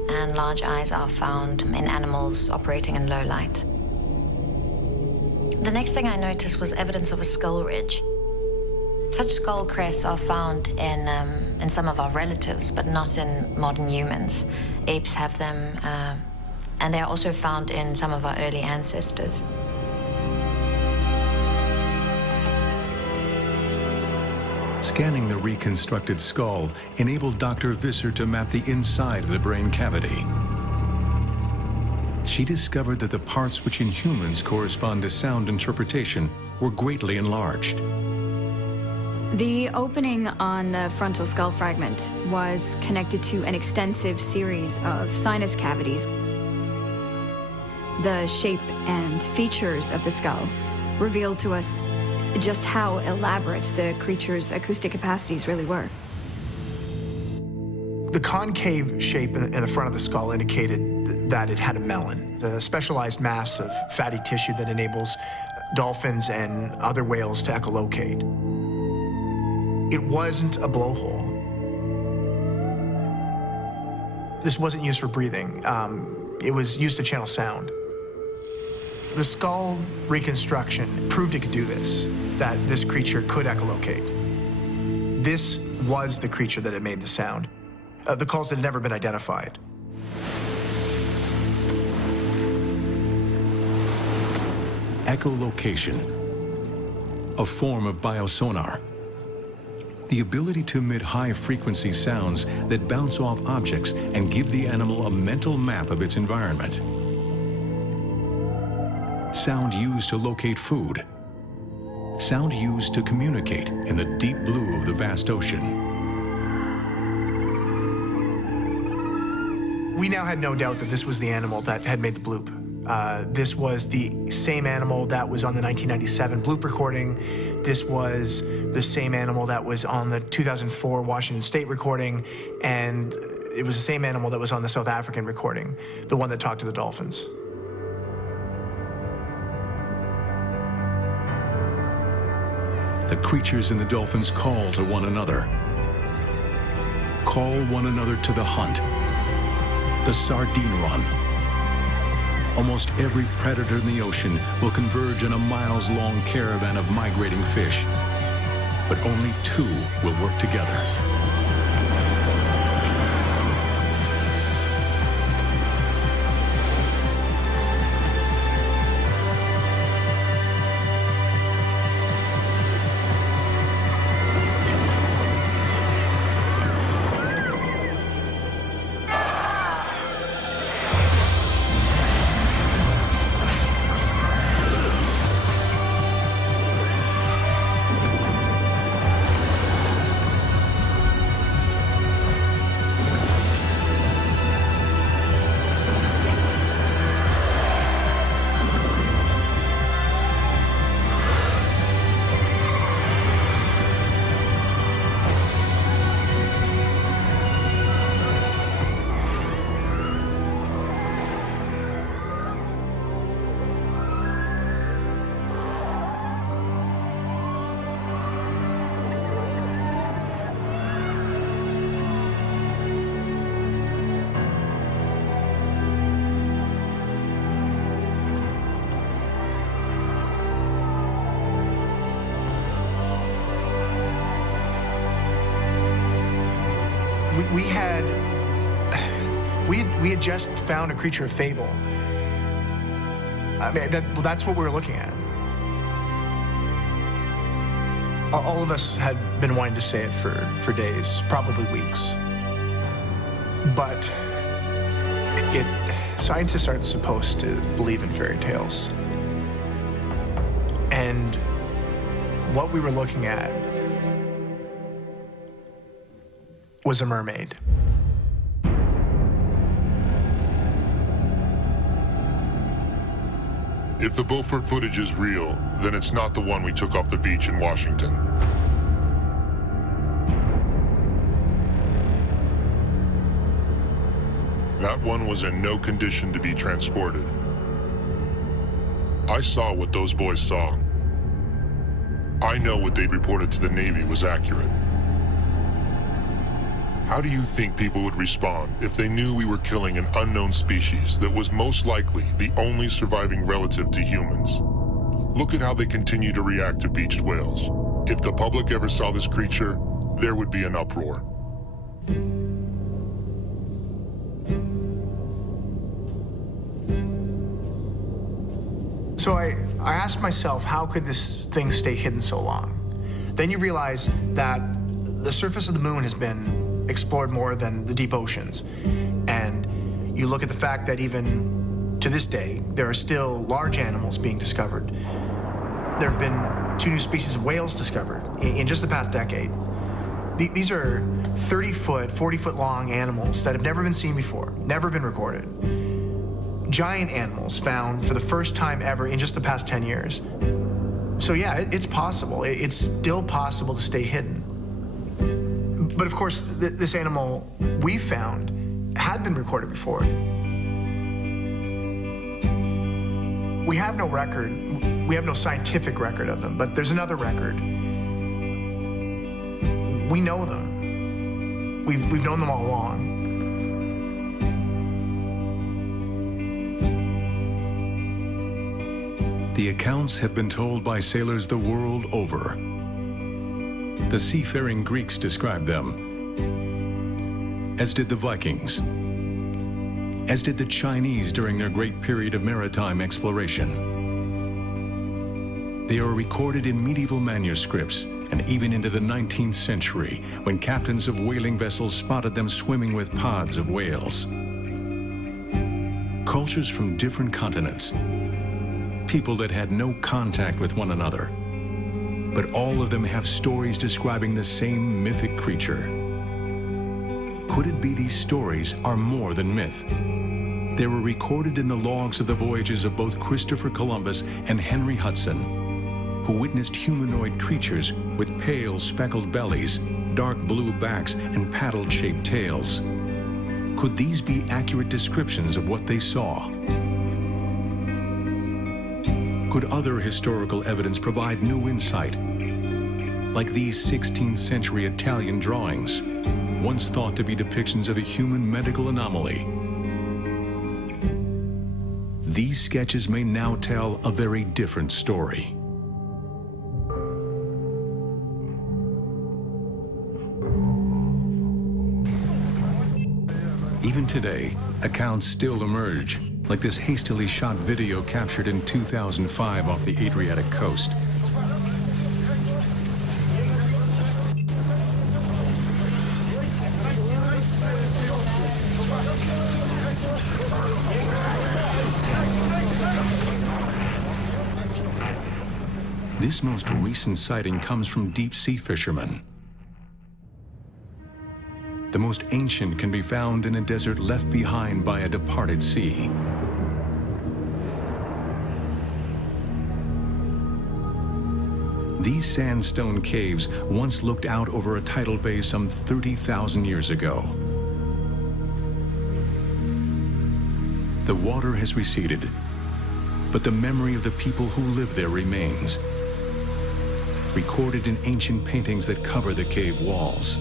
and large eyes are found in animals operating in low light. The next thing I noticed was evidence of a skull ridge. Such skull crests are found in some of our relatives, but not in modern humans. Apes have them, and they are also found in some of our early ancestors. Scanning the reconstructed skull enabled Dr. Visser to map the inside of the brain cavity. She discovered that the parts which in humans correspond to sound interpretation were greatly enlarged. The opening on the frontal skull fragment was connected to an extensive series of sinus cavities. The shape and features of the skull revealed to us just how elaborate the creature's acoustic capacities really were. The concave shape in the front of the skull indicated that it had a melon, a specialized mass of fatty tissue that enables dolphins and other whales to echolocate. It wasn't a blowhole. This wasn't used for breathing. It was used to channel sound. The skull reconstruction proved it could do this, that this creature could echolocate. This was the creature that had made the sound. The calls had never been identified. Echolocation, a form of biosonar. The ability to emit high-frequency sounds that bounce off objects and give the animal a mental map of its environment. Sound used to locate food. Sound used to communicate in the deep blue of the vast ocean. We now had no doubt that this was the animal that had made the bloop. This was the same animal that was on the 1997 bloop recording. This was the same animal that was on the 2004 Washington State recording, and it was the same animal that was on the South African recording, the one that talked to the dolphins. The creatures in the dolphins call to one another. Call one another to the hunt. The sardine run. Almost every predator in the ocean will converge on a miles-long caravan of migrating fish, but only two will work together. We had just found a creature of fable. I mean, that's what we were looking at. All of us had been wanting to say it for days, probably weeks. But scientists aren't supposed to believe in fairy tales. And what we were looking at was a mermaid. If the Beaufort footage is real, then it's not the one we took off the beach in Washington. That one was in no condition to be transported. I saw what those boys saw. I know what they reported to the Navy was accurate. How do you think people would respond if they knew we were killing an unknown species that was most likely the only surviving relative to humans? Look at how they continue to react to beached whales. If the public ever saw this creature, there would be an uproar. So I asked myself, how could this thing stay hidden so long? Then you realize that the surface of the moon has been explored more than the deep oceans. And you look at the fact that even to this day, there are still large animals being discovered. There have been 2 new species of whales discovered in just the past decade. These are 30-foot, 40-foot long animals that have never been seen before, never been recorded. Giant animals found for the first time ever in just the past 10 years. So yeah, it's possible. It's still possible to stay hidden. But of course, this animal we found had been recorded before. We have no record, we have no scientific record of them, but there's another record. We know them. We've known them all along. The accounts have been told by sailors the world over. The seafaring Greeks described them, as did the Vikings, as did the Chinese during their great period of maritime exploration. They are recorded in medieval manuscripts and even into the 19th century, when captains of whaling vessels spotted them swimming with pods of whales. Cultures from different continents, people that had no contact with one another, but all of them have stories describing the same mythic creature. Could it be these stories are more than myth? They were recorded in the logs of the voyages of both Christopher Columbus and Henry Hudson, who witnessed humanoid creatures with pale speckled bellies, dark blue backs, and paddle-shaped tails. Could these be accurate descriptions of what they saw? Could other historical evidence provide new insight, like these 16th century Italian drawings, once thought to be depictions of a human medical anomaly? These sketches may now tell a very different story. Even today, accounts still emerge, like this hastily shot video captured in 2005 off the Adriatic coast. This most recent sighting comes from deep-sea fishermen. The most ancient can be found in a desert left behind by a departed sea. These sandstone caves once looked out over a tidal bay some 30,000 years ago. The water has receded, but the memory of the people who lived there remains, recorded in ancient paintings that cover the cave walls.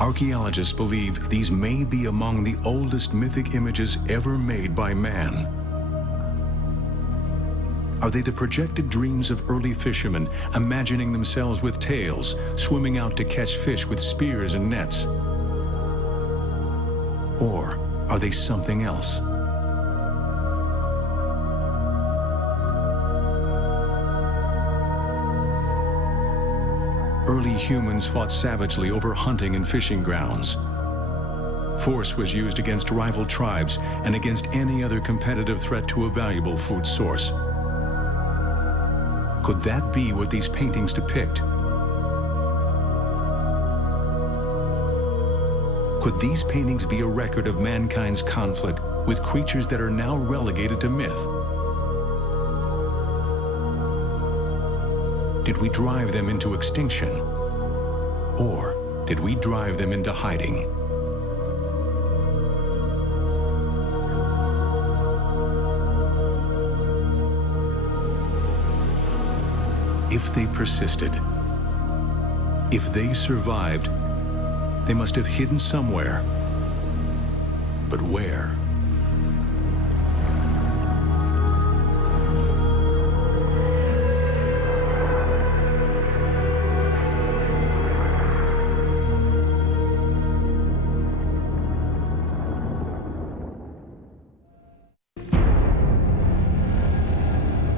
Archaeologists believe these may be among the oldest mythic images ever made by man. Are they the projected dreams of early fishermen, imagining themselves with tails, swimming out to catch fish with spears and nets? Or are they something else? Early humans fought savagely over hunting and fishing grounds. Force was used against rival tribes and against any other competitive threat to a valuable food source. Could that be what these paintings depict? Could these paintings be a record of mankind's conflict with creatures that are now relegated to myth? Did we drive them into extinction? Or did we drive them into hiding? If they persisted, if they survived, they must have hidden somewhere. But where?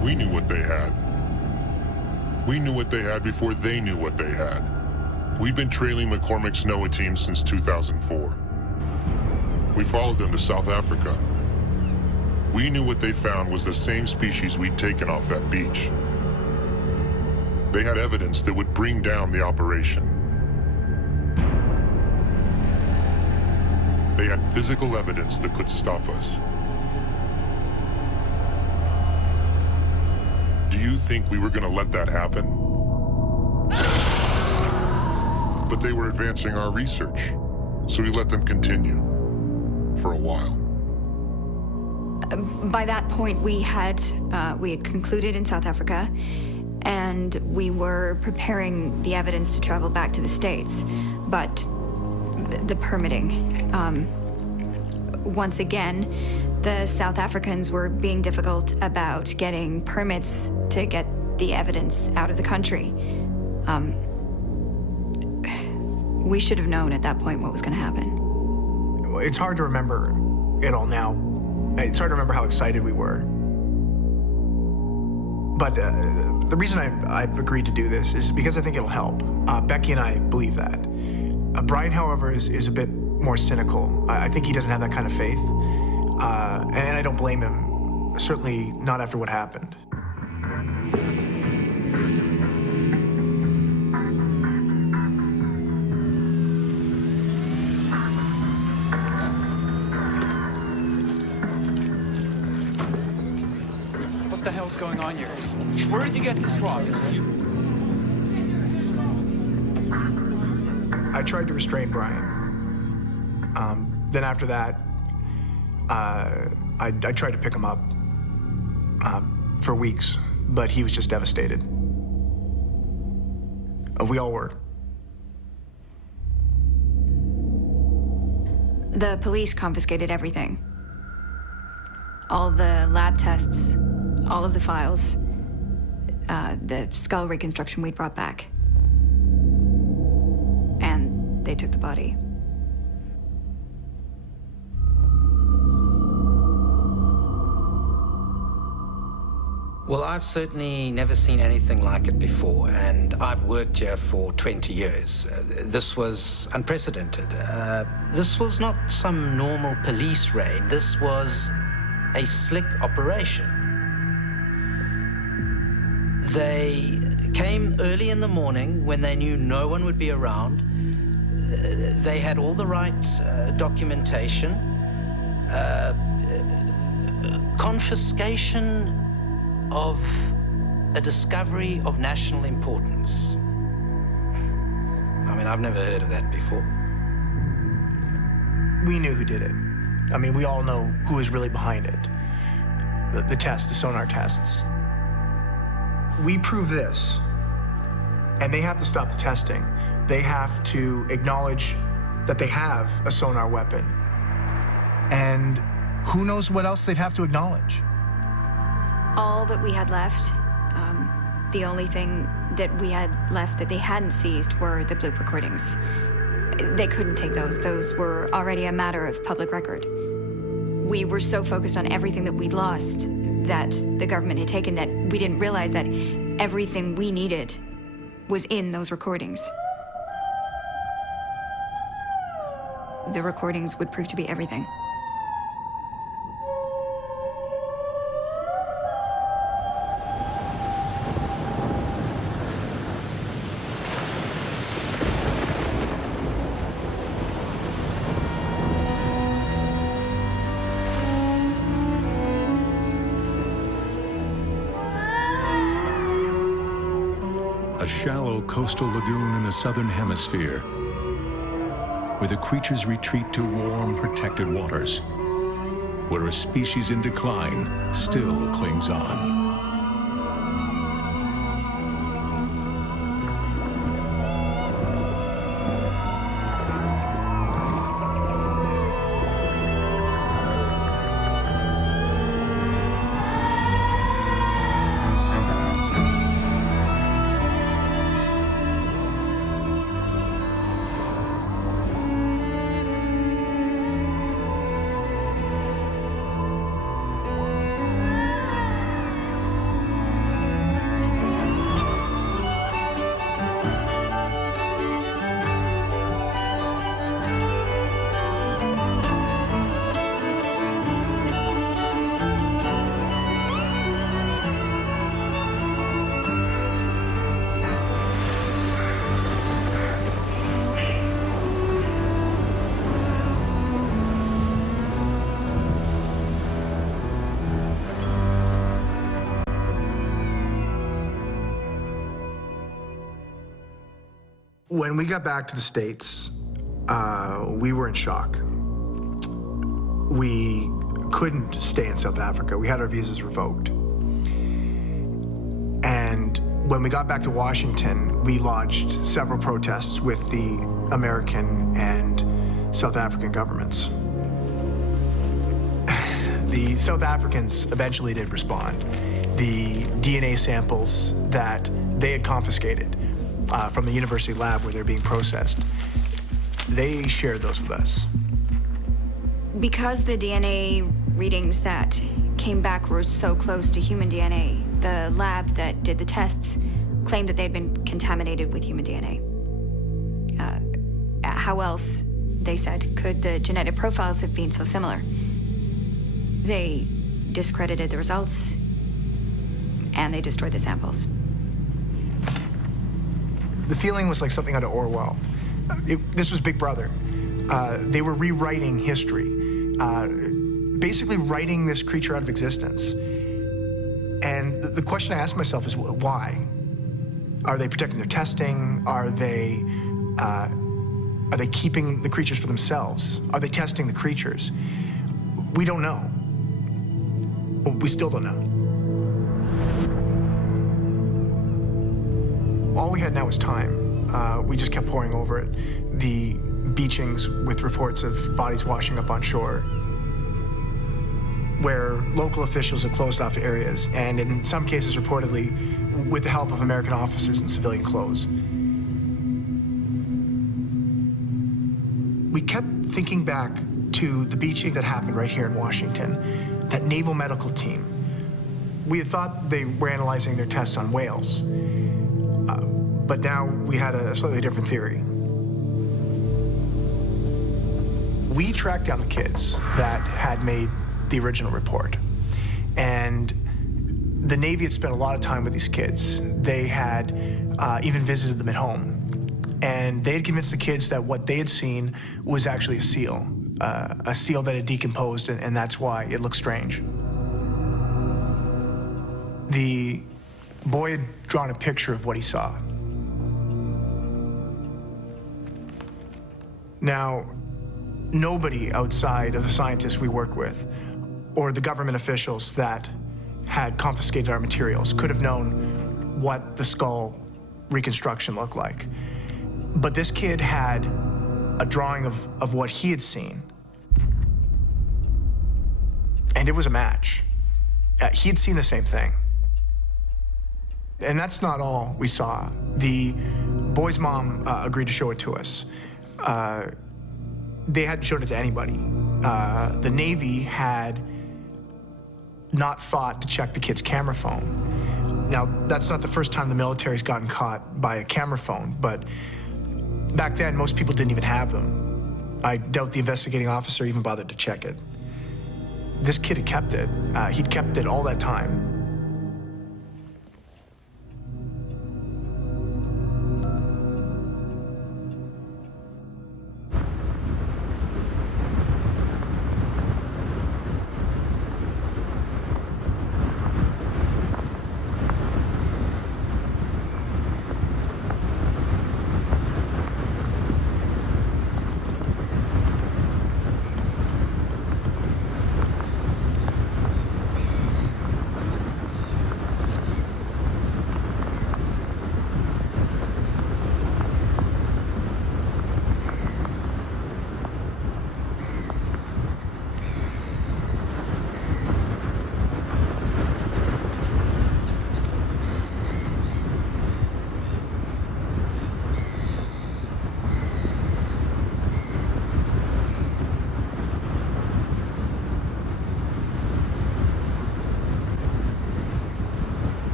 We knew what they had. We knew what they had before they knew what they had. We'd been trailing McCormick's NOAA team since 2004. We followed them to South Africa. We knew what they found was the same species we'd taken off that beach. They had evidence that would bring down the operation. They had physical evidence that could stop us. Do you think we were going to let that happen? But they were advancing our research, so we let them continue for a while. By that point, we had concluded in South Africa, and we were preparing the evidence to travel back to the States. But the permitting, once again, The South Africans were being difficult about getting permits to get the evidence out of the country. We should have known at that point what was going to happen. It's hard to remember it all now. It's hard to remember how excited we were. But the reason I've agreed to do this is because I think it'll help. Becky and I believe that. Brian, however, is a bit more cynical. I think he doesn't have that kind of faith. And I don't blame him, certainly not after what happened. What the hell's going on here? Where did you get this from? I tried to restrain Brian. Then after that, I tried to pick him up for weeks, but he was just devastated. We all were. The police confiscated everything. All the lab tests, all of the files, the skull reconstruction we'd brought back. And they took the body. Well, I've certainly never seen anything like it before, and I've worked here for 20 years. This was unprecedented. This was not some normal police raid. This was a slick operation. They came early in the morning when they knew no one would be around. They had all the right documentation. Confiscation of a discovery of national importance. I mean, I've never heard of that before. We knew who did it. I mean, we all know who is really behind it. The tests, the sonar tests. We prove this, and they have to stop the testing. They have to acknowledge that they have a sonar weapon. And who knows what else they'd have to acknowledge. All that we had left, the only thing that we had left that they hadn't seized were the bloop recordings. They couldn't take those. Those were already a matter of public record. We were so focused on everything that we'd lost, that the government had taken, that we didn't realize that everything we needed was in those recordings. The recordings would prove to be everything. A shallow coastal lagoon in the southern hemisphere, where the creatures retreat to warm, protected waters, where a species in decline still clings on. When we got back to the States, we were in shock. We couldn't stay in South Africa. We had our visas revoked. And when we got back to Washington, we launched several protests with the American and South African governments. The South Africans eventually did respond. The DNA samples that they had confiscated from the university lab where they're being processed, they shared those with us. Because the DNA readings that came back were so close to human DNA, the lab that did the tests claimed that they'd been contaminated with human DNA. How else, they said, could the genetic profiles have been so similar? They discredited the results, and they destroyed the samples. The feeling was like something out of Orwell. This was Big Brother. They were rewriting history, basically writing this creature out of existence. And the question I asked myself is, why? Are they protecting their testing? Are they keeping the creatures for themselves? Are they testing the creatures? We don't know. We still don't know. All we had now was time. We just kept poring over it. The beachings with reports of bodies washing up on shore, where local officials had closed off areas, and in some cases reportedly with the help of American officers in civilian clothes. We kept thinking back to the beaching that happened right here in Washington, that naval medical team. We had thought they were analyzing their tests on whales, but now we had a slightly different theory. We tracked down the kids that had made the original report, and the Navy had spent a lot of time with these kids. They had even visited them at home, and they had convinced the kids that what they had seen was actually a seal that had decomposed, and that's why it looked strange. The boy had drawn a picture of what he saw. Now, nobody outside of the scientists we worked with or the government officials that had confiscated our materials could have known what the skull reconstruction looked like. But this kid had a drawing of what he had seen, and it was a match. He had seen the same thing. And that's not all we saw. The boy's mom agreed to show it to us. They hadn't shown it to anybody. The Navy had not thought to check the kid's camera phone. Now, that's not the first time the military's gotten caught by a camera phone, but back then, most people didn't even have them. I doubt the investigating officer even bothered to check it. This kid had kept it. He'd kept it all that time.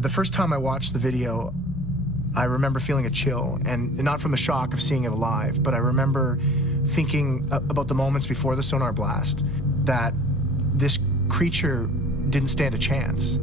The first time I watched the video, I remember feeling a chill, and not from the shock of seeing it alive, but I remember thinking about the moments before the sonar blast, that this creature didn't stand a chance.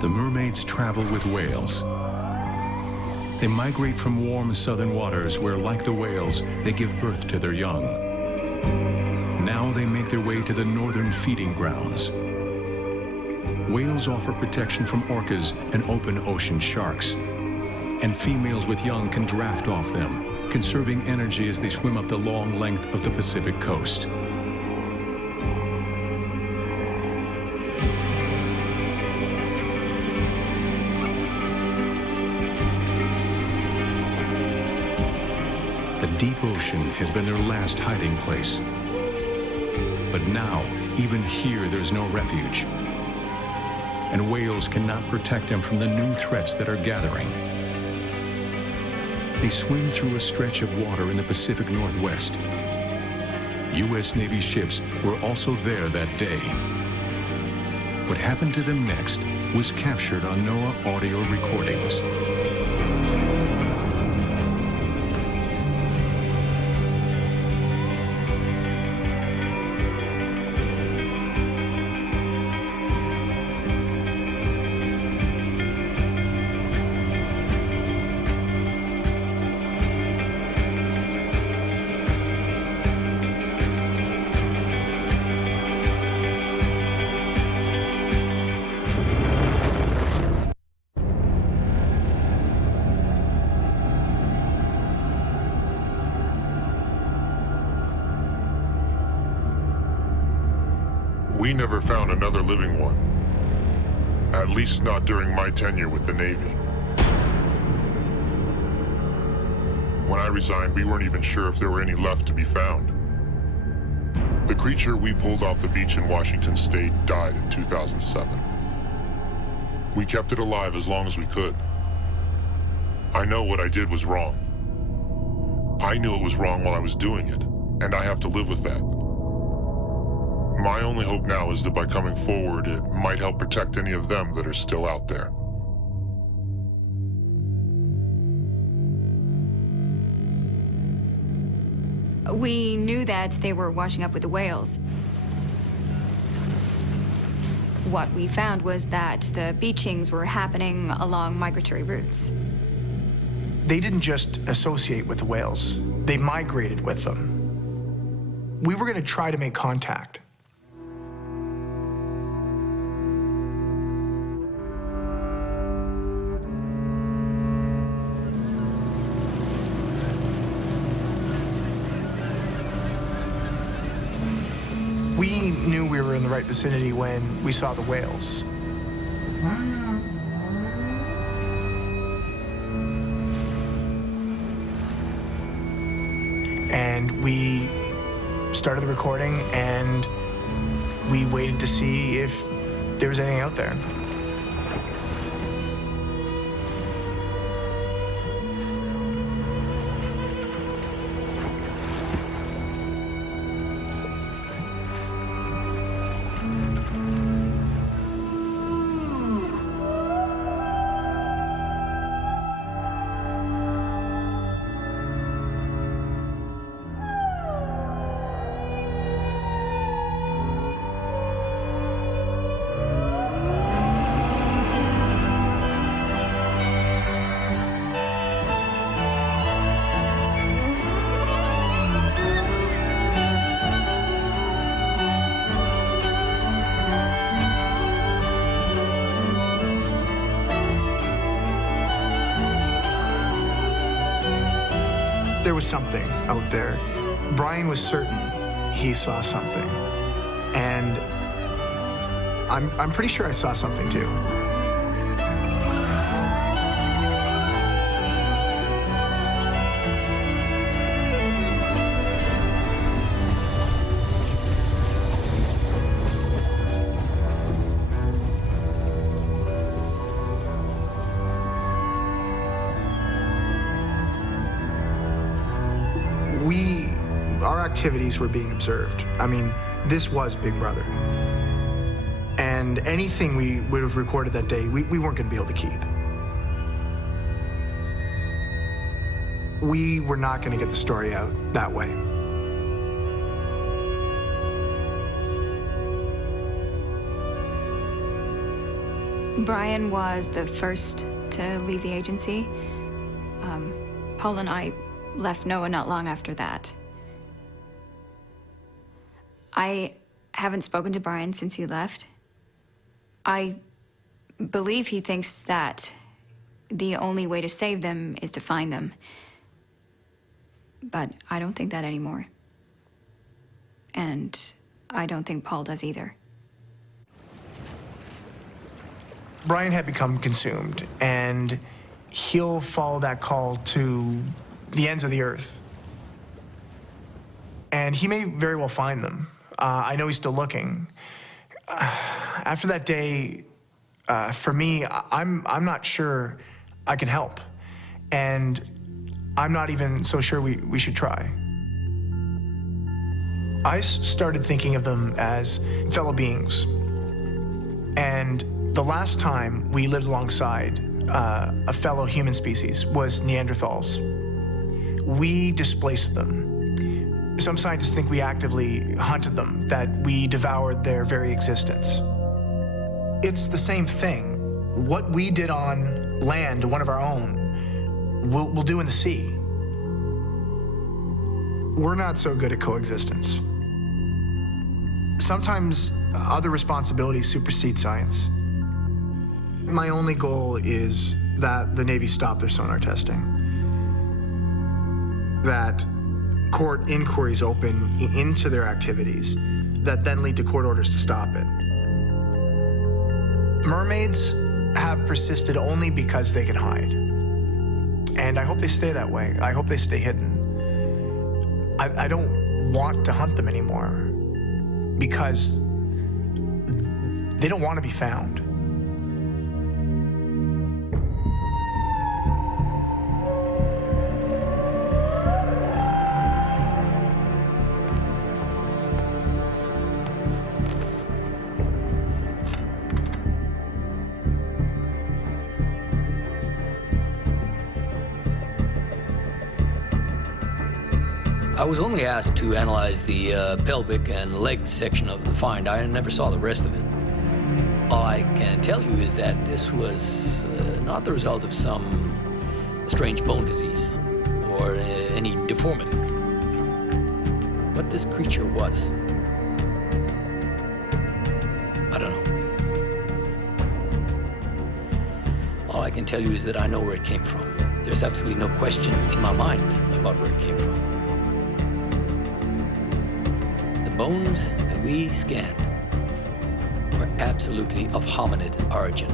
The mermaids travel with whales. They migrate from warm southern waters where, like the whales, they give birth to their young. Now they make their way to the northern feeding grounds. Whales offer protection from orcas and open ocean sharks. And females with young can draft off them, conserving energy as they swim up the long length of the Pacific coast. The deep ocean has been their last hiding place. But now, even here, there's no refuge. And whales cannot protect them from the new threats that are gathering. They swim through a stretch of water in the Pacific Northwest. U.S. Navy ships were also there that day. What happened to them next was captured on NOAA audio recordings. We never found another living one. At least not during my tenure with the Navy. When I resigned, we weren't even sure if there were any left to be found. The creature we pulled off the beach in Washington State died in 2007. We kept it alive as long as we could. I know what I did was wrong. I knew it was wrong while I was doing it, and I have to live with that. My only hope now is that by coming forward, it might help protect any of them that are still out there. We knew that they were washing up with the whales. What we found was that the beachings were happening along migratory routes. They didn't just associate with the whales. They migrated with them. We were going to try to make contact. We knew we were in the right vicinity when we saw the whales. And we started the recording, and we waited to see if there was anything out there. There was something out there. Brian was certain he saw something. And I'm pretty sure I saw something too. Our activities were being observed. I mean, this was Big Brother. And anything we would have recorded that day, we weren't going to be able to keep. We were not going to get the story out that way. Brian was the first to leave the agency. Paul and I left NOAA not long after that. I haven't spoken to Brian since he left. I believe he thinks that the only way to save them is to find them. But I don't think that anymore. And I don't think Paul does either. Brian had become consumed, and he'll follow that call to the ends of the earth. And he may very well find them. I know he's still looking. After that day, for me, I'm not sure I can help. And I'm not even so sure we should try. I started thinking of them as fellow beings. And the last time we lived alongside a fellow human species was Neanderthals. We displaced them. Some scientists think we actively hunted them, that we devoured their very existence. It's the same thing. What we did on land to one of our own, we'll do in the sea. We're not so good at coexistence. Sometimes other responsibilities supersede science. My only goal is that the Navy stop their sonar testing. That court inquiries open into their activities that then lead to court orders to stop it. Mermaids have persisted only because they can hide. And I hope they stay that way. I hope they stay hidden. I don't want to hunt them anymore because they don't want to be found. I was only asked to analyze the pelvic and leg section of the find. I never saw the rest of it. All I can tell you is that this was not the result of some strange bone disease or any deformity. What this creature was, I don't know. All I can tell you is that I know where it came from. There's absolutely no question in my mind about where it came from. The bones that we scanned were absolutely of hominid origin.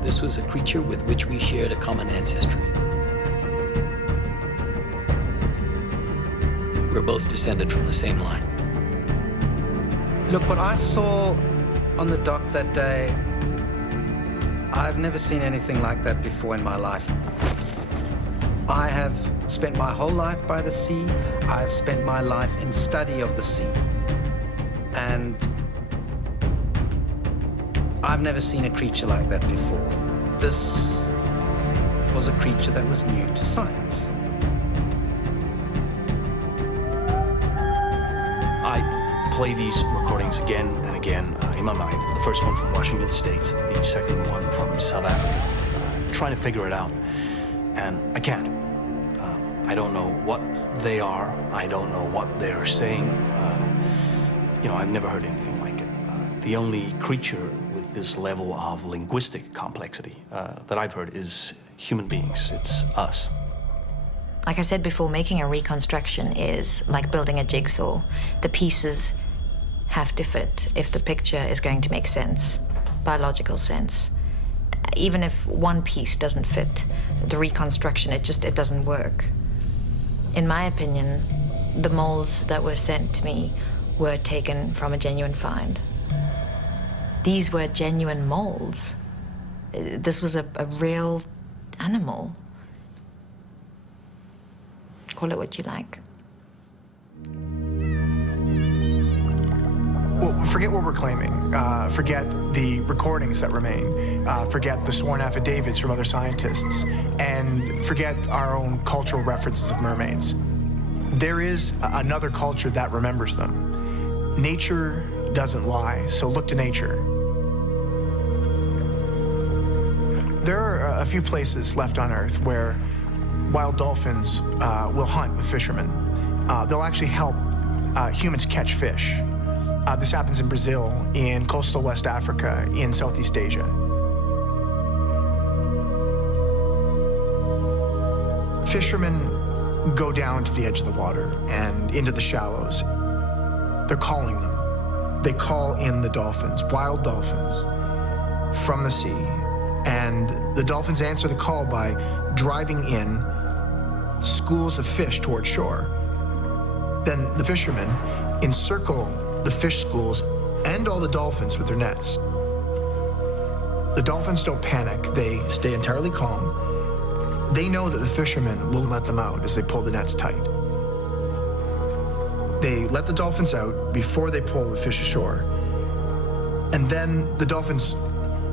This was a creature with which we shared a common ancestry. We're both descended from the same line. Look, what I saw on the dock that day, I've never seen anything like that before in my life. I have spent my whole life by the sea. I've spent my life in study of the sea. And I've never seen a creature like that before. This was a creature that was new to science. I play these recordings again and again in my mind. The first one from Washington State, the second one from South Africa. Trying to figure it out, and I can't. I don't know what they are. I don't know what they're saying. You know, I've never heard anything like it. The only creature with this level of linguistic complexity that I've heard is human beings. It's us. Like I said before, making a reconstruction is like building a jigsaw. The pieces have to fit if the picture is going to make sense, biological sense. Even if one piece doesn't fit the reconstruction, it doesn't work. In my opinion, the molds that were sent to me were taken from a genuine find. These were genuine molds. This was a real animal. Call it what you like. Well, forget what we're claiming. Forget the recordings that remain. Forget the sworn affidavits from other scientists. And forget our own cultural references of mermaids. There is another culture that remembers them. Nature doesn't lie, so look to nature. There are a few places left on Earth where wild dolphins will hunt with fishermen. They'll actually help humans catch fish. This happens in Brazil, in coastal West Africa, in Southeast Asia. Fishermen go down to the edge of the water and into the shallows. They're calling them. They call in the dolphins, wild dolphins, from the sea. And the dolphins answer the call by driving in schools of fish toward shore. Then the fishermen encircle the fish schools and all the dolphins with their nets. The dolphins don't panic. They stay entirely calm. They know that the fishermen will let them out as they pull the nets tight. They let the dolphins out before they pull the fish ashore. And then the dolphins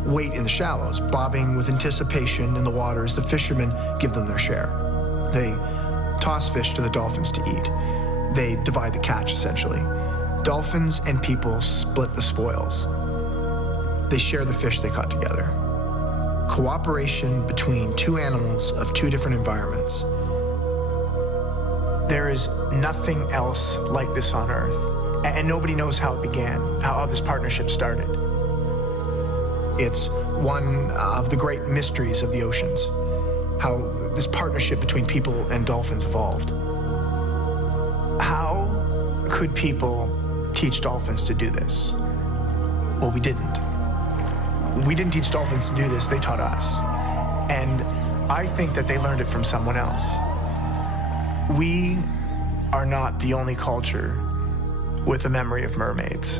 wait in the shallows, bobbing with anticipation in the water as the fishermen give them their share. They toss fish to the dolphins to eat. They divide the catch, essentially. Dolphins and people split the spoils. They share the fish they caught together. Cooperation between two animals of two different environments. There is nothing else like this on Earth, and nobody knows how it began, how this partnership started. It's one of the great mysteries of the oceans, how this partnership between people and dolphins evolved. How could people teach dolphins to do this? Well, we didn't. We didn't teach dolphins to do this, they taught us. And I think that they learned it from someone else. We are not the only culture with a memory of mermaids.